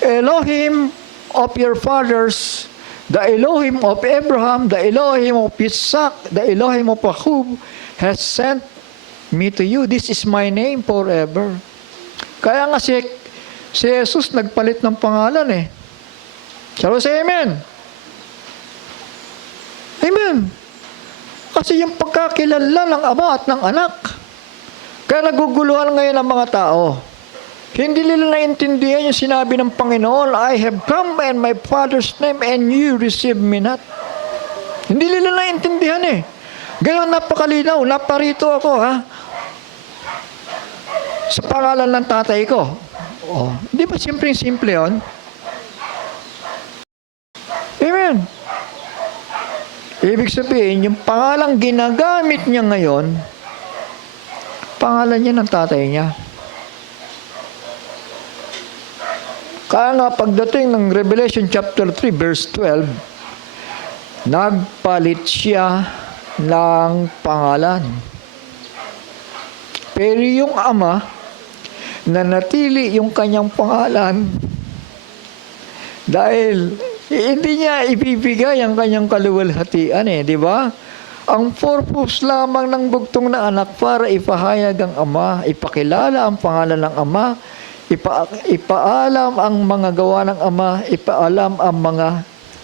Elohim of your fathers, the Elohim of Abraham, the Elohim of Isaac, the Elohim of Jacob, has sent me to you. This is my name forever. Kaya nga si Jesus nagpalit ng pangalan Shall we say amen? Amen. Kasi yung pagkakilala ng Ama at ng Anak. Kaya naguguluhan ngayon ang mga tao. Hindi nila naintindihan yung sinabi ng Panginoon, I have come in my Father's name and you receive me not. Hindi nila naintindihan eh. Gayon, napakalinaw, naparito ako ha. Sa pangalan ng tatay ko. Oh, di ba simple yun? Amen. Ibig sabihin, yung pangalang ginagamit niya ngayon, pangalan niya ng tatay niya. Kaya nga pagdating ng Revelation chapter 3 verse 12, nagpalit siya ng pangalan. Pero yung ama, nanatili yung kanyang pangalan dahil hindi niya ibibigay ang kanyang kaluwalhatian di ba? Ang purpose lamang ng bugtong na anak para ipahayag ang ama, ipakilala ang pangalan ng ama, ipaalam ang mga gawa ng ama, ipaalam ang mga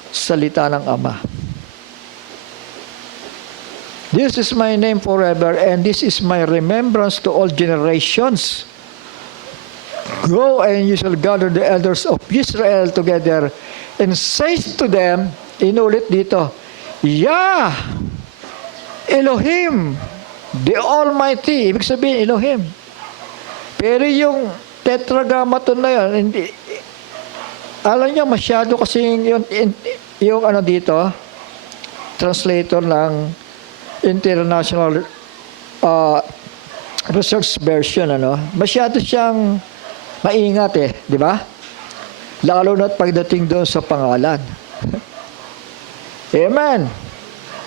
salita ng ama. This is my name forever, and this is my remembrance to all generations. Go and you shall gather the elders of Israel together and say to them, inulit dito, Yah, Elohim, the Almighty. Ibig sabihin, Elohim. Pero yung tetragrammaton na yun, hindi, alam niyo, masyado kasi yung ano dito, translator ng International Research Version, masyado siyang maingat di ba? Lalo na't pagdating doon sa pangalan. Amen.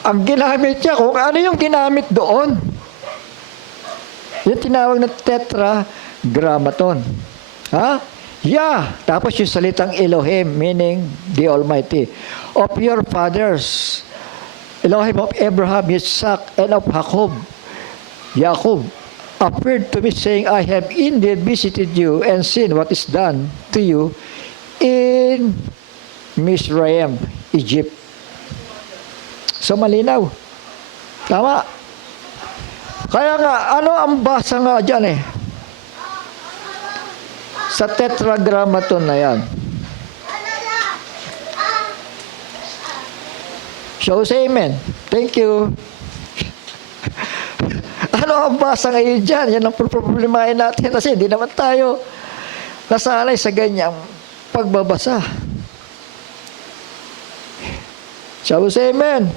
Ang ginamit niya, kung ano yung ginamit doon, yung tinawag na tetragrammaton. Ha? Yeah. Tapos yung salitang Elohim, meaning the Almighty. Of your fathers, Elohim of Abraham, Isaac, and of Jacob, appeared to me saying, I have indeed visited you and seen what is done to you in Mizraim, Egypt. So malinaw. Tama. Kaya nga, ano ang basa nga dyan sa tetragrammaton na yan. So say amen. Thank you. Ano ang basa ngayon dyan? Yan ang problemahin natin kasi hindi naman tayo nasanay sa ganyang pagbabasa. So say amen.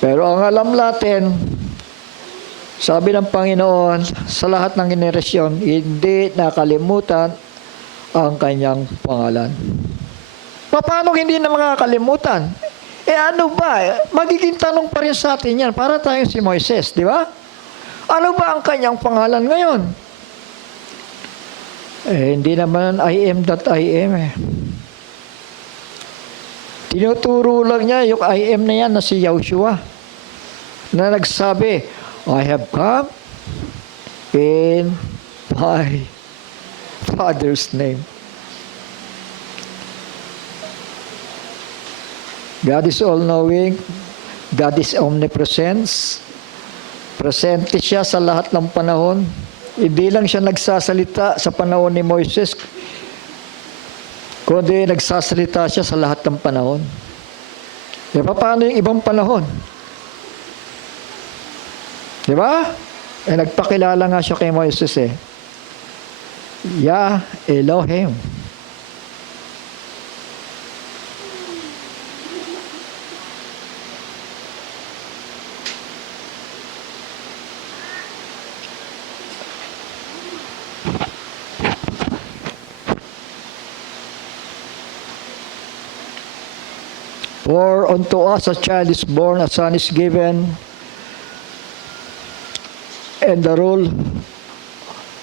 Pero ang alam natin, sabi ng Panginoon, sa lahat ng generasyon, hindi nakalimutan ang kanyang pangalan. Paano hindi na makakalimutan? Ano ba? Magiging tanong pa rin sa atin yan. Para tayong si Moises, di ba? Ano ba ang kanyang pangalan ngayon? Hindi naman I am that I am Tinuturo lang niya yung I am na yan na si Yahushua na nagsabi, I have come in my Father's name. God is all-knowing. God is omnipresence. Presente siya sa lahat ng panahon. Hindi lang siya nagsasalita sa panahon ni Moises, kundi nagsasalita siya sa lahat ng panahon. E paano yung ibang panahon? Di ba? Nagpakilala nga siya kay Moises Yah Elohim. For unto us a child is born, a son is given, and the rule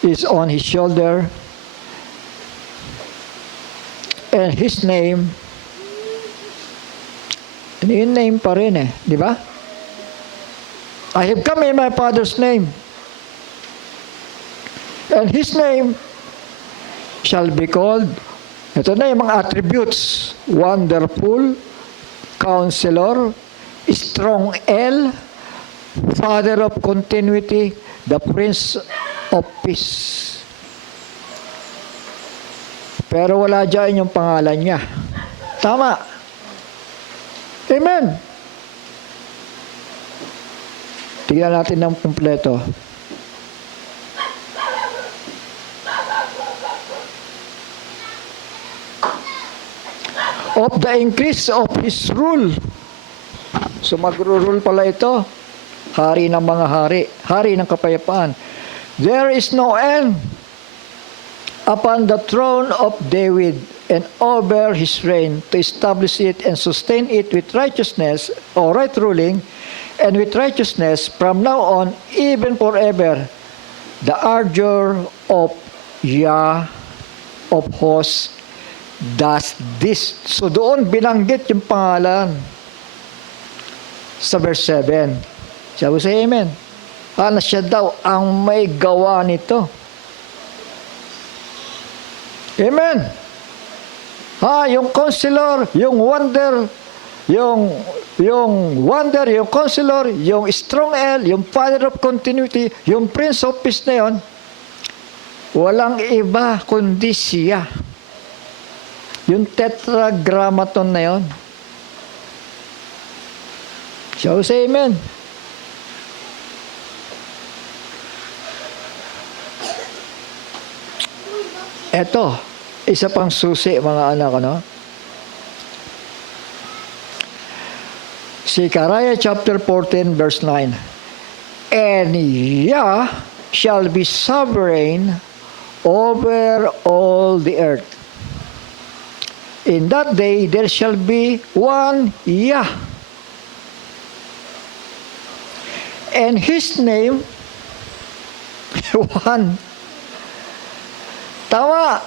is on his shoulder, and his name, yung name pa rin di ba? I have come in my Father's name, and his name shall be called, ito na yung mga attributes, Wonderful, Counselor, Strong L, Father of Continuity, the Prince of Peace. Pero wala dyan yung pangalan niya. Tama. Amen. Tingnan natin ng kumpleto. Of the increase of his rule. So magro-rule pala ito. Hari ng mga hari. Hari ng kapayapaan. There is no end upon the throne of David and over his reign to establish it and sustain it with righteousness or right ruling and with righteousness from now on even forever. The ardor of Yah of hosts does this. So doon binanggit yung pangalan sa verse 7. Sabi sa amen. Na siya daw ang may gawa nito. Amen. Yung counselor, yung wonder, yung wonder, yung counselor, yung strong L, yung father of continuity, yung prince of peace na yun, walang iba kundi siya. Yung tetragrammaton na yun. So, say amen. Eto, isa pang susi, mga anak, ano? Zechariah chapter 14, verse 9. And Yah shall be sovereign over all the earth. In that day there shall be one Yah. And his name, one. Tama.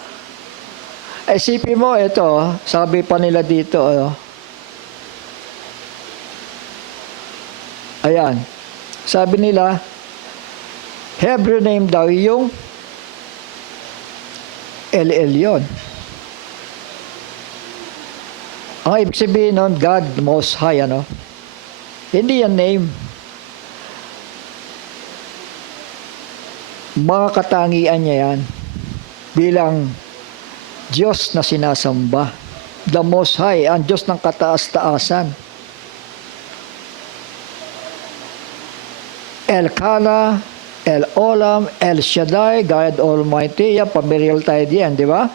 Isipin mo, ito, sabi pa nila dito, ayan, sabi nila, Hebrew name daw yung El Elyon. Ang ibig sabihin nun, God Most High, ano? Hindi yan name. Mga katangian niya yan bilang Diyos na sinasamba. The Most High, ang Diyos ng kataas-taasan. Elkanah, El Olam, El Shaddai, God Almighty, yan, pamirial tayo diyan, di ba?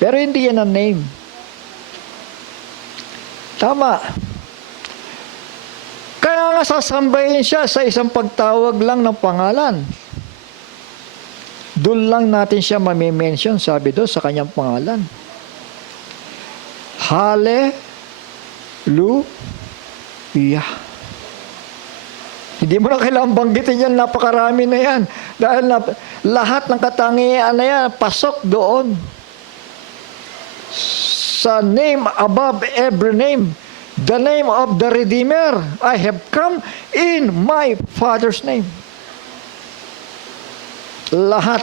Pero hindi yan ang name. Tama. Kaya nga sasambahin siya sa isang pagtawag lang ng pangalan. Doon lang natin siya mamimension, sabi doon sa kanyang pangalan. Hallelujah. Hindi mo na kailangang banggitin yan, napakarami na yan. Dahil lahat ng katangian na yan, pasok doon. Sa name above every name, the name of the Redeemer, I have come in my Father's name. Lahat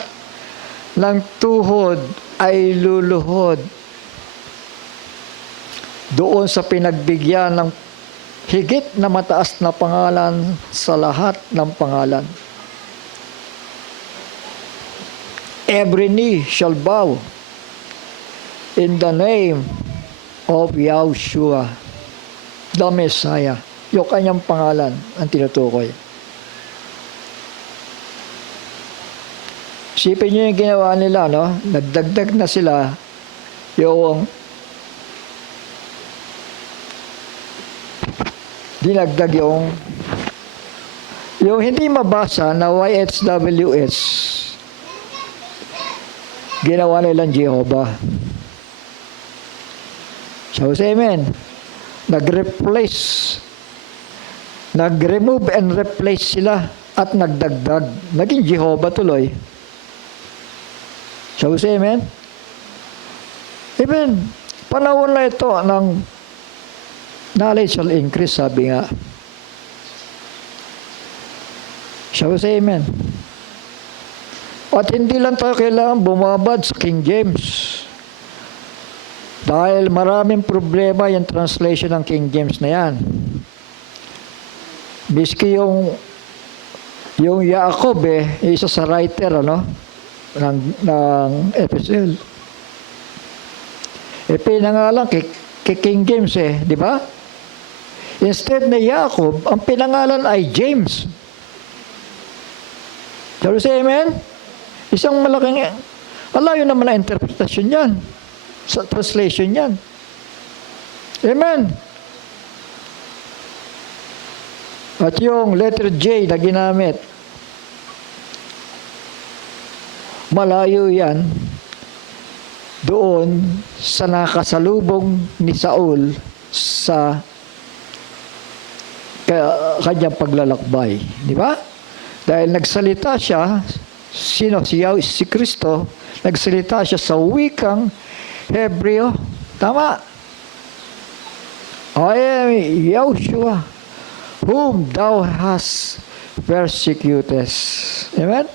ng tuhod ay luluhod doon sa pinagbigyan ng higit na mataas na pangalan sa lahat ng pangalan. Every knee shall bow in the name of Yahushua, the Messiah. Yung kanyang pangalan ang tinutukoy. Isipin nyo yung ginawa nila, no? Nagdagdag na sila yung dinagdag yung hindi mabasa na YHWH. Ginawa nilang Jehovah. So, say amen. Nag-remove and replace sila at nagdagdag. Naging Jehovah tuloy. So, say amen. Amen. Panahon na ito ng knowledge shall increase, sabi nga. Shall we say amen? At hindi lang tayo kailangan bumabad sa King James. Dahil maraming problema yung translation ng King James na yan. Biski yung Jacob, isa sa writer, ng epistle. Pinangalan kay King James, di ba? Instead na Jacob, ang pinangalan ay James. Shall we say amen? Isang malaking, alayo naman na interpretasyon yan. Sa translation yan. Amen. At yung letter J na ginamit, malayo yan doon sa nakasalubong ni Saul sa kanyang paglalakbay. Di ba? Dahil nagsalita siya, si Kristo, nagsalita siya sa wikang Hebreo. Tama. I am Yahushua, whom thou hast persecuted. Amen?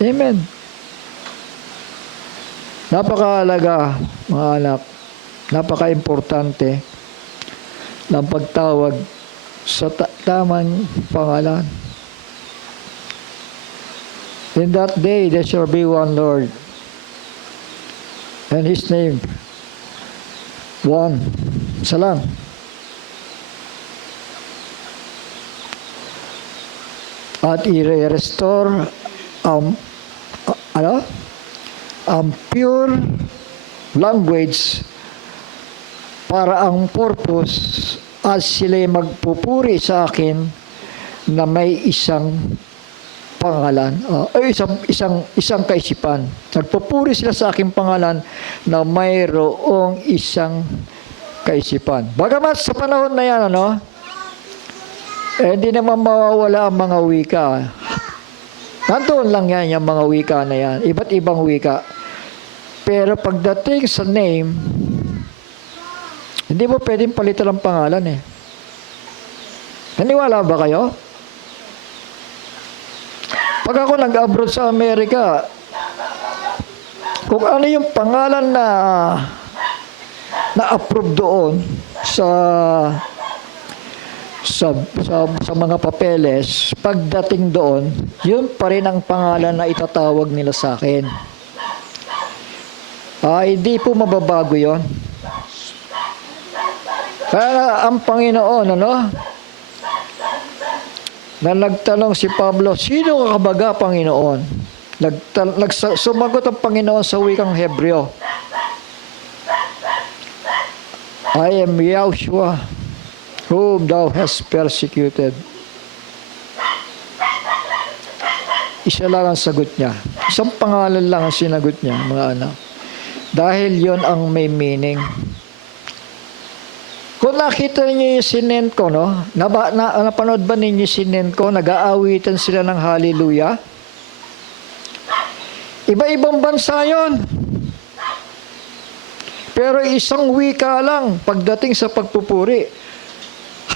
Amen. Napakahalaga, mga anak, napaka-importante ng pagtawag sa tamang pangalan. In that day, there shall be one Lord, and His name, one. Isa lang. At i-restore ang pure language para ang purpose at sila'y magpupuri sa akin na may isang pangalan, isang kaisipan. Nagpupuri sila sa aking pangalan na mayroong isang kaisipan. Bagamat sa panahon na yan, hindi naman mawawala ang mga wika. Nandoon lang yan, yung mga wika na yan. Iba't ibang wika. Pero pagdating sa name, hindi mo pwedeng palitan ang pangalan eh. Naniwala ba kayo? Pag ako nag-abroad sa Amerika, kung ano yung pangalan na approve doon sa mga papeles, pagdating doon, yun pa rin ang pangalan na itatawag nila sa akin. Hindi po mababago yon. Kaya ang Panginoon, na nagtanong si Pablo, sino ka baga, Panginoon? Sumagot ang Panginoon sa wikang Hebreo. I am Yahushua, whom thou hast persecuted. Isa lang ang sagot niya. Isang pangalan lang ang sinagot niya, mga anak. Dahil yon ang may meaning. Kung nakita niyo yung sinenko, napanood ba ninyo sinenko? Nag-aawitan sila ng hallelujah. Iba-ibang bansa yon. Pero isang wika lang pagdating sa pagpupuri.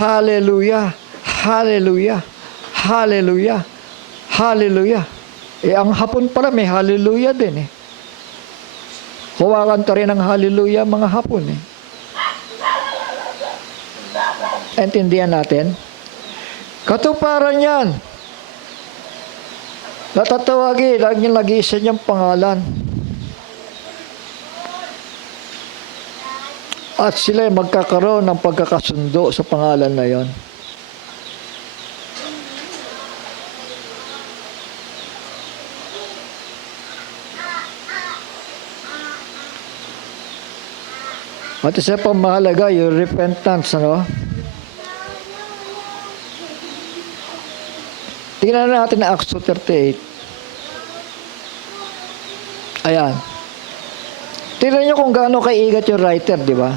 Hallelujah, hallelujah, hallelujah, hallelujah. Ang Hapon pala may hallelujah din eh. Kumakanta rin ng hallelujah mga Hapon eh. Intindihan natin? Katuparan yan. Natatawagin, lagi-isa niyang pangalan. At sila magkakaroon ng pagkakasundo sa pangalan na yon. At isa pang mahalaga, yung repentance, Tingnan natin na Acts 2:38. Ayan. Tingnan nyo kung gaano kaigat yung writer, di ba?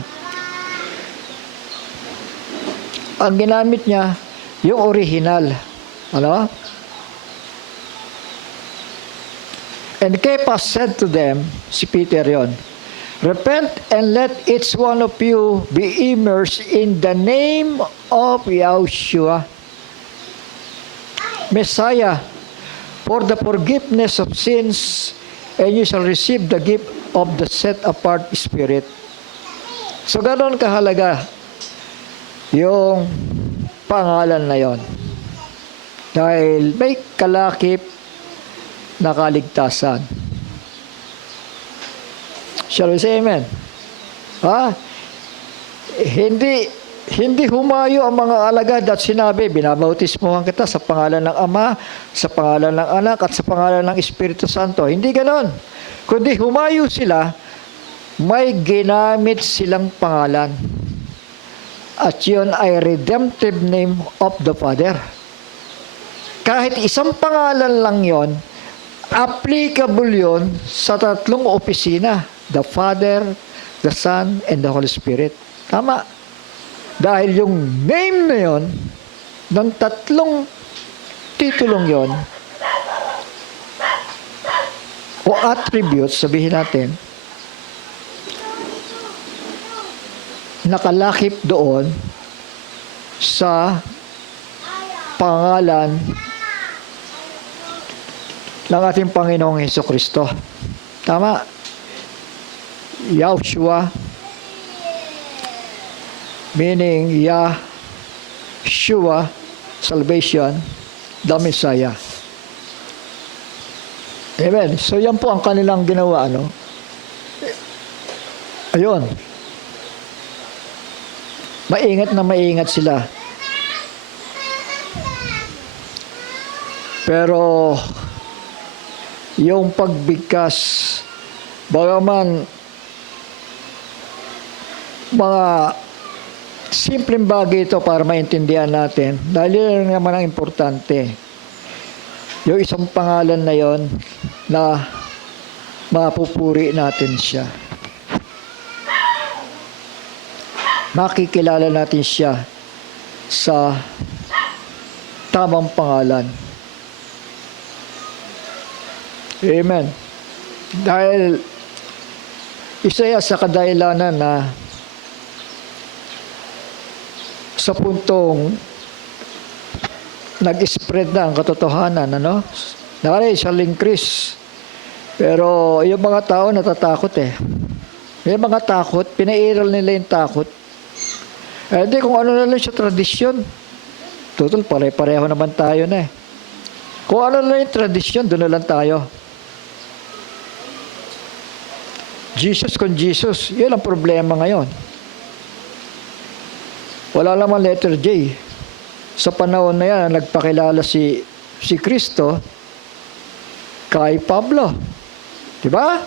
Ang ginamit niya, yung original. And Cephas said to them, si Peter yon, repent and let each one of you be immersed in the name of Yahushua, Messiah, for the forgiveness of sins, and you shall receive the gift of the set-apart Spirit. So, ganoon kahalaga yung pangalan na yon. Dahil may kalakip na kaligtasan. Shall we say amen? hindi humayo ang mga alagad at sinabi, binabautismuhan kita sa pangalan ng Ama, sa pangalan ng Anak, at sa pangalan ng Espiritu Santo. Hindi ganon. Kundi humayo sila, may ginamit silang pangalan. At yun ay redemptive name of the Father. Kahit isang pangalan lang yon, applicable yon sa tatlong opisina, the Father, the Son, and the Holy Spirit. Tama. Dahil yung name na yon, ng tatlong titulong yon, o attributes, sabihin natin, nakalakip doon sa pangalan ng ating Panginoong Hesukristo. Tama? Yahshua, meaning Yahshua, salvation, the Messiah. Amen. So yan po ang kanilang ginawa, ano? Ayun. Maingat sila. Pero yung pagbigkas, bagaman mga simpleng bagay ito para maintindihan natin, dahil yun naman ang importante. Yung isang pangalan na yon na mapupuri natin siya. Makikilala natin siya sa tamang pangalan. Amen. Dahil isa yan sa kadahilanan na sa puntong nag-spread na ang katotohanan, ano? Nakala sa Chris. Pero yung mga tao natatakot eh. May mga takot, pinairal nila yung takot. Hindi kung ano na lang siya tradisyon. Total, pare-pareho naman tayo na eh. Kung ano na yung tradisyon, doon na lang tayo. Jesus kung Jesus, yun ang problema ngayon. Wala naman letter J. Sa panahon na yan, nagpakilala si Kristo kay Pablo. Diba?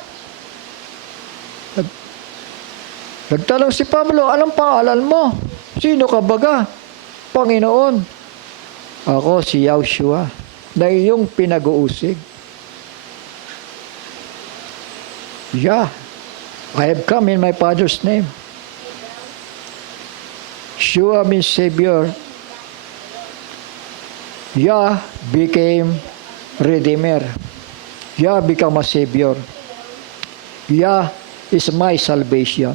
Nagtanong si Pablo, anong pangalan mo? Sino ka baga? Panginoon. Ako si Yahshua, na iyong pinag-uusig. Yeah, I have come in my Father's name. Yeshua means Savior. Yah became Redeemer. Yah became a Savior. Yah is my salvation.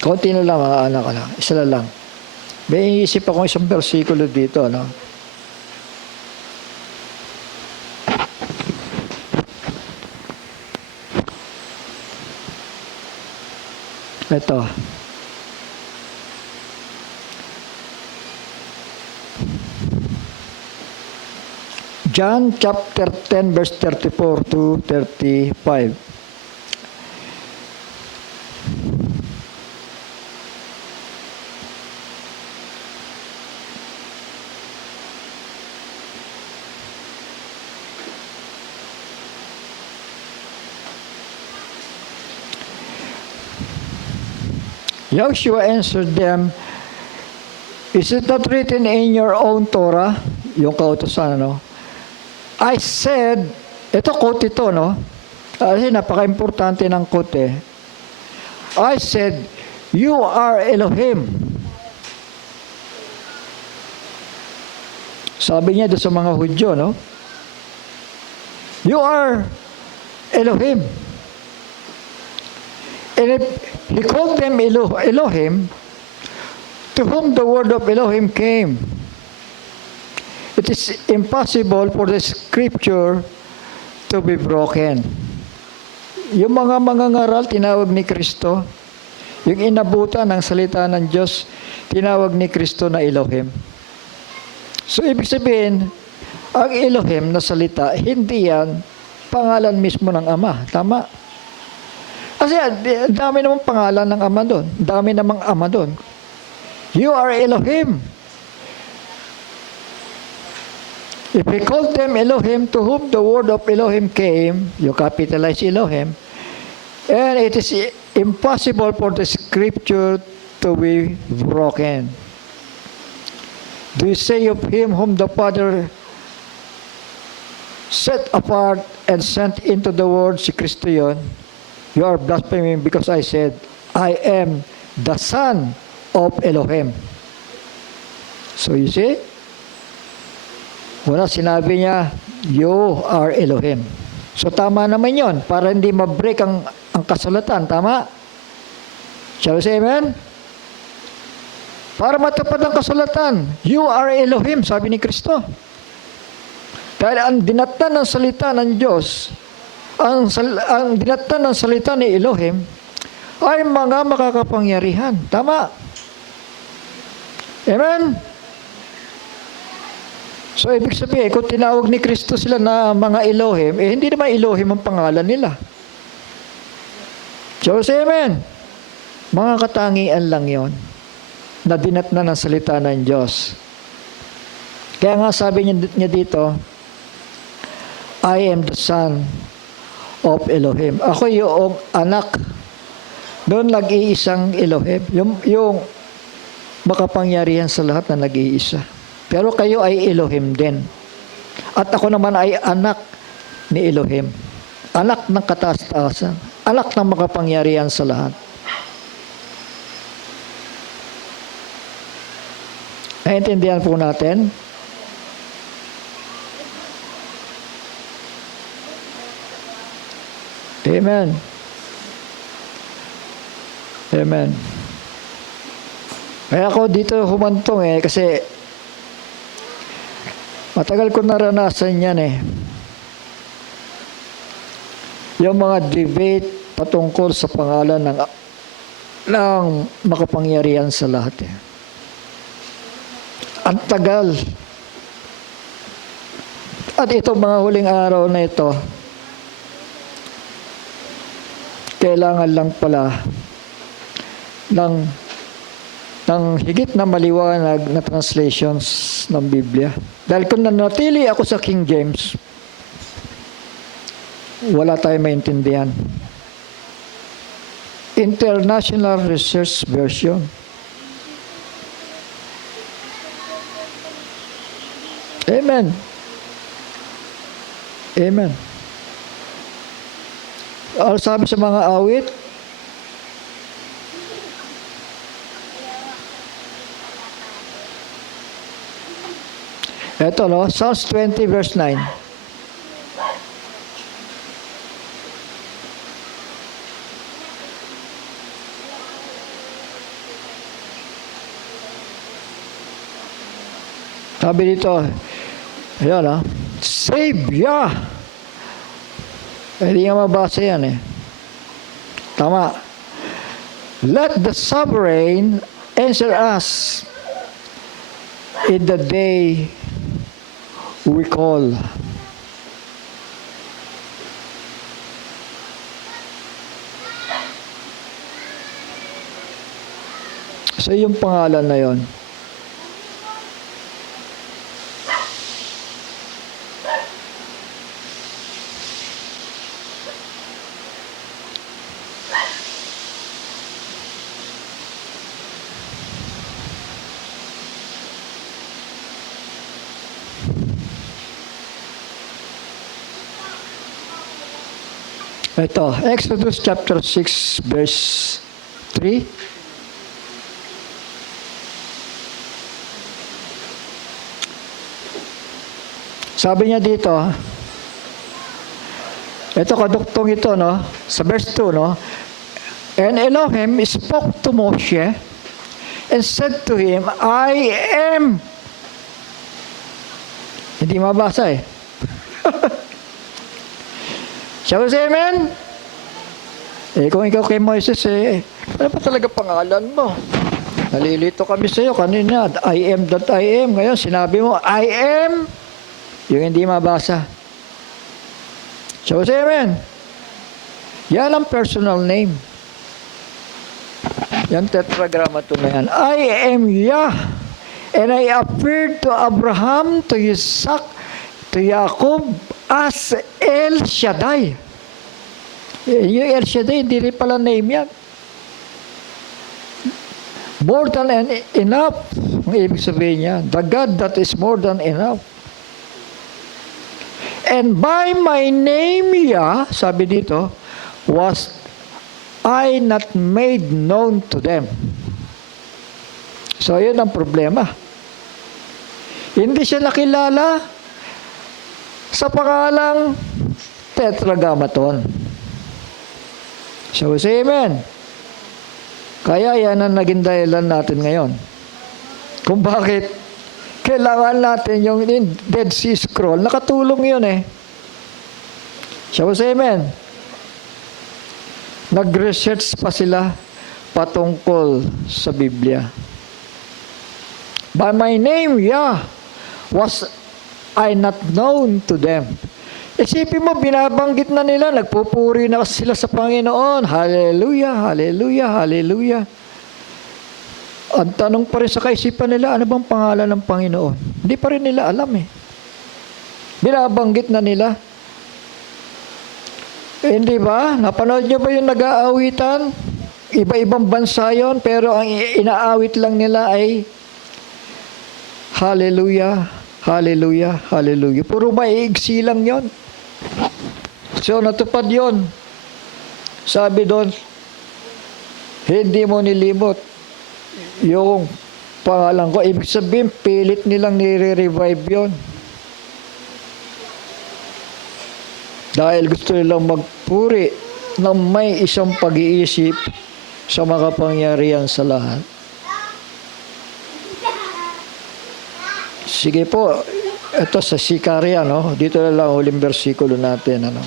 Konti na lang mga anak, ano? Isa na lang. May iisip akong isang versikulo dito, no? Ito. John chapter 10 verse 34 to 35. Yahshua answered them, is it not written in your own Torah? Yung kautusan, no? I said, ito quote ito, no? Kasi napaka-importante ng quote, eh. I said, you are Elohim. Sabi niya doon sa mga Hudyo, no? You are Elohim. And if he called them Elohim, to whom the word of Elohim came. It is impossible for the scripture to be broken. Yung mga mangangaral, tinawag ni Kristo. Yung inabutan ng salita ng Diyos, tinawag ni Kristo na Elohim. So, ibig sabihin, Ang Elohim na salita, hindi yan pangalan mismo ng Ama. Tama? Kasi dami namang pangalan ng Ama doon. Dami namang Ama doon. You are Elohim. If we call them Elohim, to whom the word of Elohim came, you capitalize Elohim, and it is impossible for the scripture to be broken. Do you say of him whom the Father set apart and sent into the world, si Kristo yun, you are blaspheming because I said, I am the Son of Elohim. So you see, una sinabi niya, you are Elohim. So tama naman yon para hindi ma-break ang kasulatan. Tama? Shall we say amen? Para matupad ang kasulatan, you are Elohim, sabi ni Kristo. Dahil ang dinatnan ng salita ng Diyos, ang dinatnan ng salita ni Elohim, ay mga makakapangyarihan. Tama? Amen? So, ibig sabihin, kung tinawag ni Kristo sila na mga Elohim, hindi naman Elohim ang pangalan nila. So, say amen. Mga katangian lang yon na dinatnan ng salita ng Diyos. Kaya nga sabi niya dito, I am the Son of Elohim. Ako yung anak doon nag-iisang Elohim. Yung makapangyarihan sa lahat na nag-iisa. Pero kayo ay Elohim din. At ako naman ay anak ni Elohim. Anak ng kataas-taasan. Anak ng makapangyarihan sa lahat. Naintindihan po natin? Amen. Amen. Kaya ako dito humantong kasi matagal ko naranasan yan Yung mga debate patungkol sa pangalan ng makapangyarihan sa lahat Ang tagal. At itong mga huling araw na ito, kailangan lang pala ng higit na maliwanag na translations ng Biblia. Dahil kung nanatili ako sa King James, wala tayong maintindihan. International Research Version. Amen. Amen. Ano sabi sa mga awit? Ito, Psalms 20 verse 9. Sabi dito, ayan Savior. Hindi nga mabasa yan Tama. Let the sovereign answer us in the day we call. So yung pangalan na yon. Ito, Exodus chapter 6 verse 3. Sabi niya dito, ito kaduktong ito, sa verse 2, And Elohim spoke to Moshe and said to him, I am. Hindi mabasa Shall we say amen? Kung ikaw kay Moises, ano pa talaga pangalan mo? Nalilito kami sa iyo kanina. I am that I am. Ngayon, sinabi mo, I am Yung hindi mabasa. So, say amen. Yan ang personal name. Yan tetragrammaton na yan. I am Yah, and I appeared to Abraham, to Isaac, to Jacob as El Shaddai. Yung El Shaddai, hindi rin pala name yan. More than enough. Ang ibig sabihin niya, the God that is more than enough. And by my name, Yah, sabi dito, was I not made known to them. So, yun ang problema. Hindi siya nakilala sa pangalang tetragrammaton. So, say amen. Kaya yan ang naging dahilan natin ngayon. Kung bakit kailangan natin yung Dead Sea Scroll, nakatulong yun eh. So, say amen. Nag-research pa sila patungkol sa Biblia. By my name, Yah, was I not known to them. Isipin mo, binabanggit na nila, nagpupuri na sila sa Panginoon. Hallelujah, hallelujah, hallelujah. Ang tanong pa rin sa kaisipan nila, ano bang pangalan ng Panginoon? Hindi pa rin nila alam eh. Binabanggit na nila. Hindi ba? Napanood nyo ba yung nag-aawitan? Iba-ibang bansa yun, pero ang inaawit lang nila ay Hallelujah, Hallelujah, Hallelujah. Puro maiigsi lang yun. So, natupad yun. Sabi doon, hindi mo nilimot yung pangalan ko. Ibig sabihin, pilit nilang nire-revive yun. Dahil gusto nilang magpuri ng may isang pag-iisip sa makapangyarihan sa lahat. Sige po, ito sa Sicaria, no? Dito na lang huling versikulo natin, ano?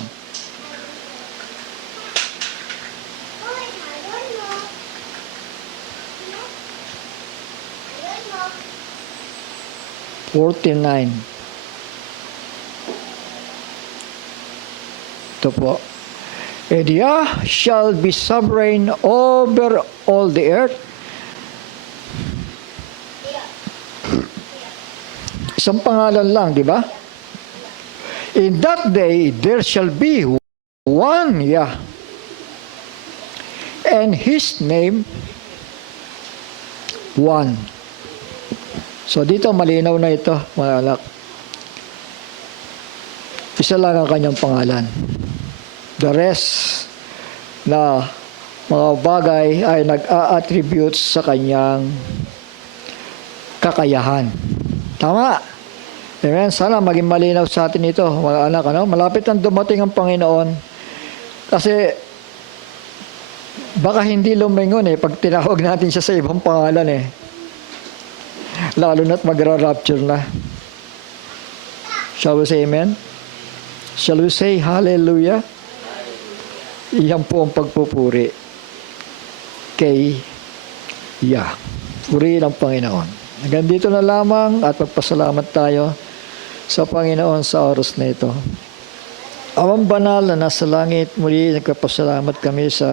(49) Ito po. And Yah shall be sovereign over all the earth. Isang pangalan lang, di ba? In that day, there shall be one Yah. And His name, one. So dito, malinaw na ito, mga anak. Isa lang ang kanyang pangalan. The rest na mga bagay ay nag-a-attribute sa kanyang kakayahan. Tama? Amen? Sana maging malinaw sa atin ito, mga anak. Ano? Malapit ang dumating ang Panginoon. Kasi baka hindi lumingon eh pag tinawag natin siya sa ibang pangalan eh. Lalo na't magra-rapture na. Shall we say amen? Shall we say hallelujah? Iyan po ang pagpupuri kay Yah. Purihin ang Panginoon. Hanggang dito na lamang at magpasalamat tayo sa Panginoon sa oras na ito. Amang banal na nasa langit, muli nagpapasalamat kami sa